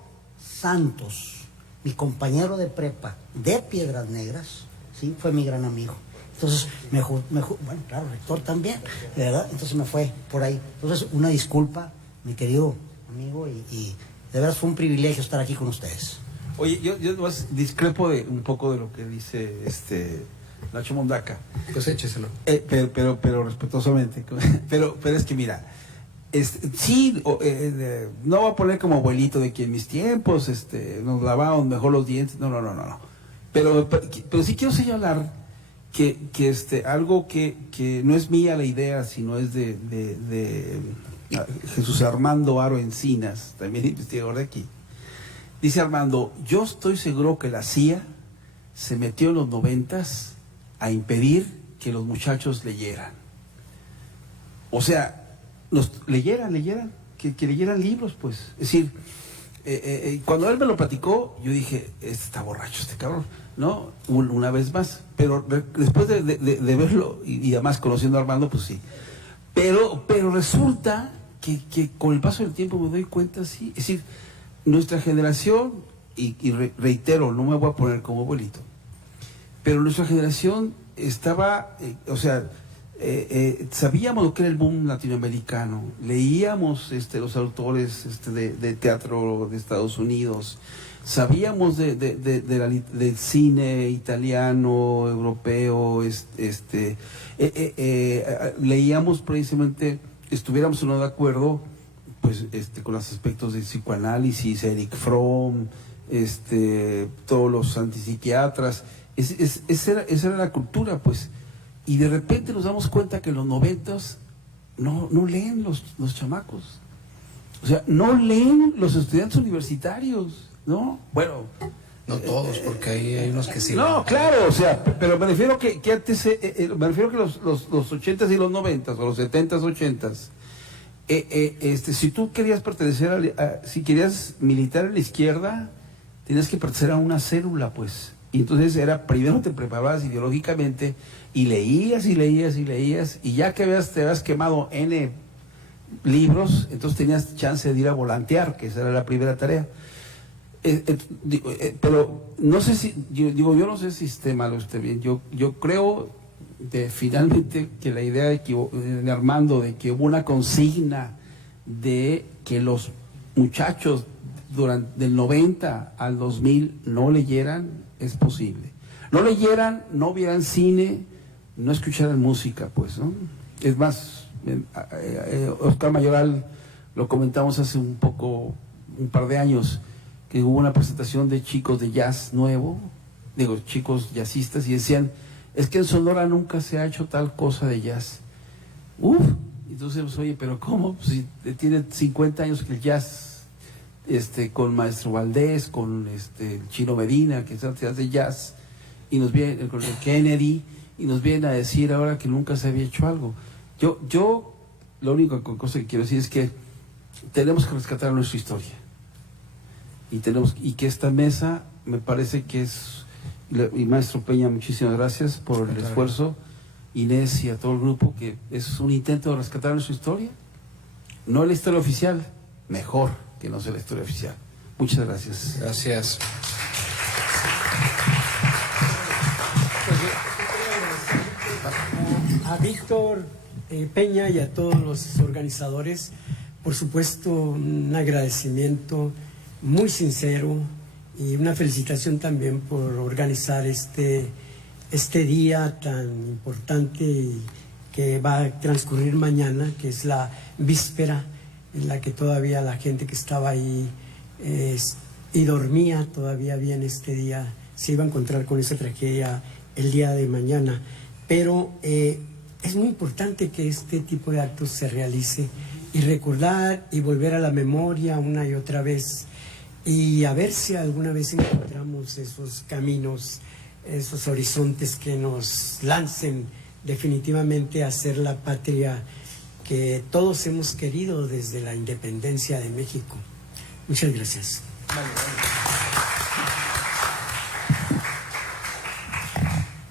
Santos, mi compañero de prepa de Piedras Negras, ¿sí?, fue mi gran amigo. Entonces, bueno, claro, rector también, ¿verdad? Entonces me fue por ahí. Entonces, una disculpa, mi querido amigo, y de verdad fue un privilegio estar aquí con ustedes. Oye, yo más discrepo un poco de lo que dice Nacho Mondaca. Pues écheselo. Pero respetuosamente. Pero es que mira, sí, no voy a poner como abuelito de que en mis tiempos nos lavaban mejor los dientes. No. Pero sí quiero señalar que algo que no es mía la idea, sino es de Jesús Armando Aro Encinas, también investigador de aquí. Dice Armando: yo estoy seguro que la CIA se metió en los 90s a impedir que los muchachos leyeran. O sea, leyeran, que leyeran libros, pues. Es decir, cuando él me lo platicó, yo dije, está borracho este cabrón, ¿no? Una vez más. Pero después de verlo, y además conociendo a Armando, pues sí. Pero resulta que con el paso del tiempo me doy cuenta, sí. Es decir, nuestra generación, y reitero, no me voy a poner como abuelito, pero nuestra generación estaba, sabíamos lo que era el boom latinoamericano, leíamos los autores de teatro de Estados Unidos, sabíamos del cine italiano, europeo, leíamos precisamente, estuviéramos o no de acuerdo, pues con los aspectos del psicoanálisis, Erich Fromm, todos los antipsiquiatras. Esa era la cultura, pues. Y de repente nos damos cuenta que en los 90s no leen los chamacos. O sea, no leen los estudiantes universitarios, ¿no? Bueno, no todos, porque hay unos que sí. No, claro, o sea, pero me refiero que antes, me refiero que los 80s y los 90s, o los 70s, 80s, si tú querías pertenecer si querías militar en la izquierda, tenías que pertenecer a una célula, pues. Y entonces primero te preparabas ideológicamente y leías, y ya que te habías quemado N libros, entonces tenías chance de ir a volantear, que esa era la primera tarea. Pero no sé si, yo no sé si esté mal o esté bien. Yo creo finalmente que la idea de Armando, de que hubo una consigna de que los muchachos del 90 al 2000 no leyeran, es posible. No leyeran, no vieran cine, no escucharan música, pues, ¿no? Es más, Oscar Mayoral, lo comentamos hace un par de años, que hubo una presentación de chicos de jazz nuevo, chicos jazzistas, y decían, es que en Sonora nunca se ha hecho tal cosa de jazz. Entonces, pues, oye, pero ¿cómo? Pues, si tiene 50 años que el jazz, con Maestro Valdés, con el Chino Medina, que se hace jazz, y nos viene con el Kennedy, y nos vienen a decir ahora que nunca se había hecho algo. Yo la única cosa que quiero decir es que tenemos que rescatar nuestra historia. Y que esta mesa, me parece que es, y Maestro Peña, muchísimas gracias por el esfuerzo, Inés y a todo el grupo, que es un intento de rescatar nuestra historia, no la historia oficial, mejor que no sea la historia oficial. Muchas gracias. Gracias. a Víctor Peña y a todos los organizadores, por supuesto, un agradecimiento muy sincero y una felicitación también por organizar este día tan importante y que va a transcurrir mañana, que es la víspera en la que todavía la gente que estaba ahí y dormía todavía bien este día se iba a encontrar con esa tragedia el día de mañana. Pero es muy importante que este tipo de actos se realice y recordar y volver a la memoria una y otra vez y a ver si alguna vez encontramos esos caminos, esos horizontes que nos lancen definitivamente a ser la patria que todos hemos querido desde la independencia de México. Muchas gracias.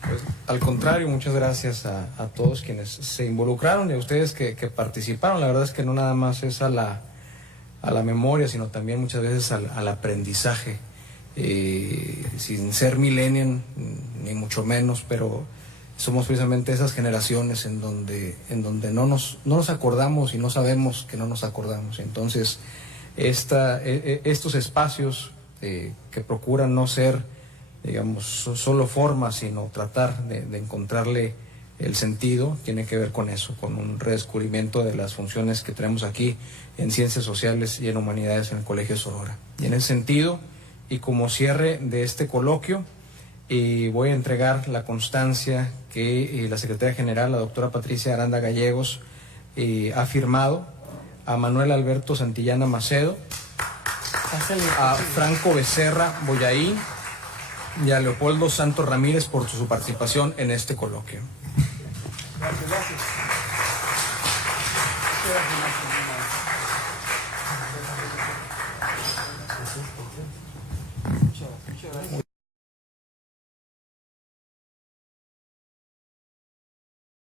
Pues, al contrario, muchas gracias a todos quienes se involucraron y a ustedes que participaron. La verdad es que no nada más es a la memoria, sino también muchas veces al aprendizaje, sin ser millennial, ni mucho menos, pero somos precisamente esas generaciones en donde no nos acordamos y no sabemos que no nos acordamos. Entonces, estos espacios que procuran no ser, digamos, solo formas, sino tratar de encontrarle el sentido, tiene que ver con eso, con un redescubrimiento de las funciones que tenemos aquí en Ciencias Sociales y en Humanidades en el Colegio de Sonora. Y en ese sentido, y como cierre de este coloquio, voy a entregar la constancia que la secretaria general, la doctora Patricia Aranda Gallegos, ha firmado a Manuel Alberto Santillana Macedo, a Franco Becerra Boyaín y a Leopoldo Santos Ramírez por su participación en este coloquio. Gracias.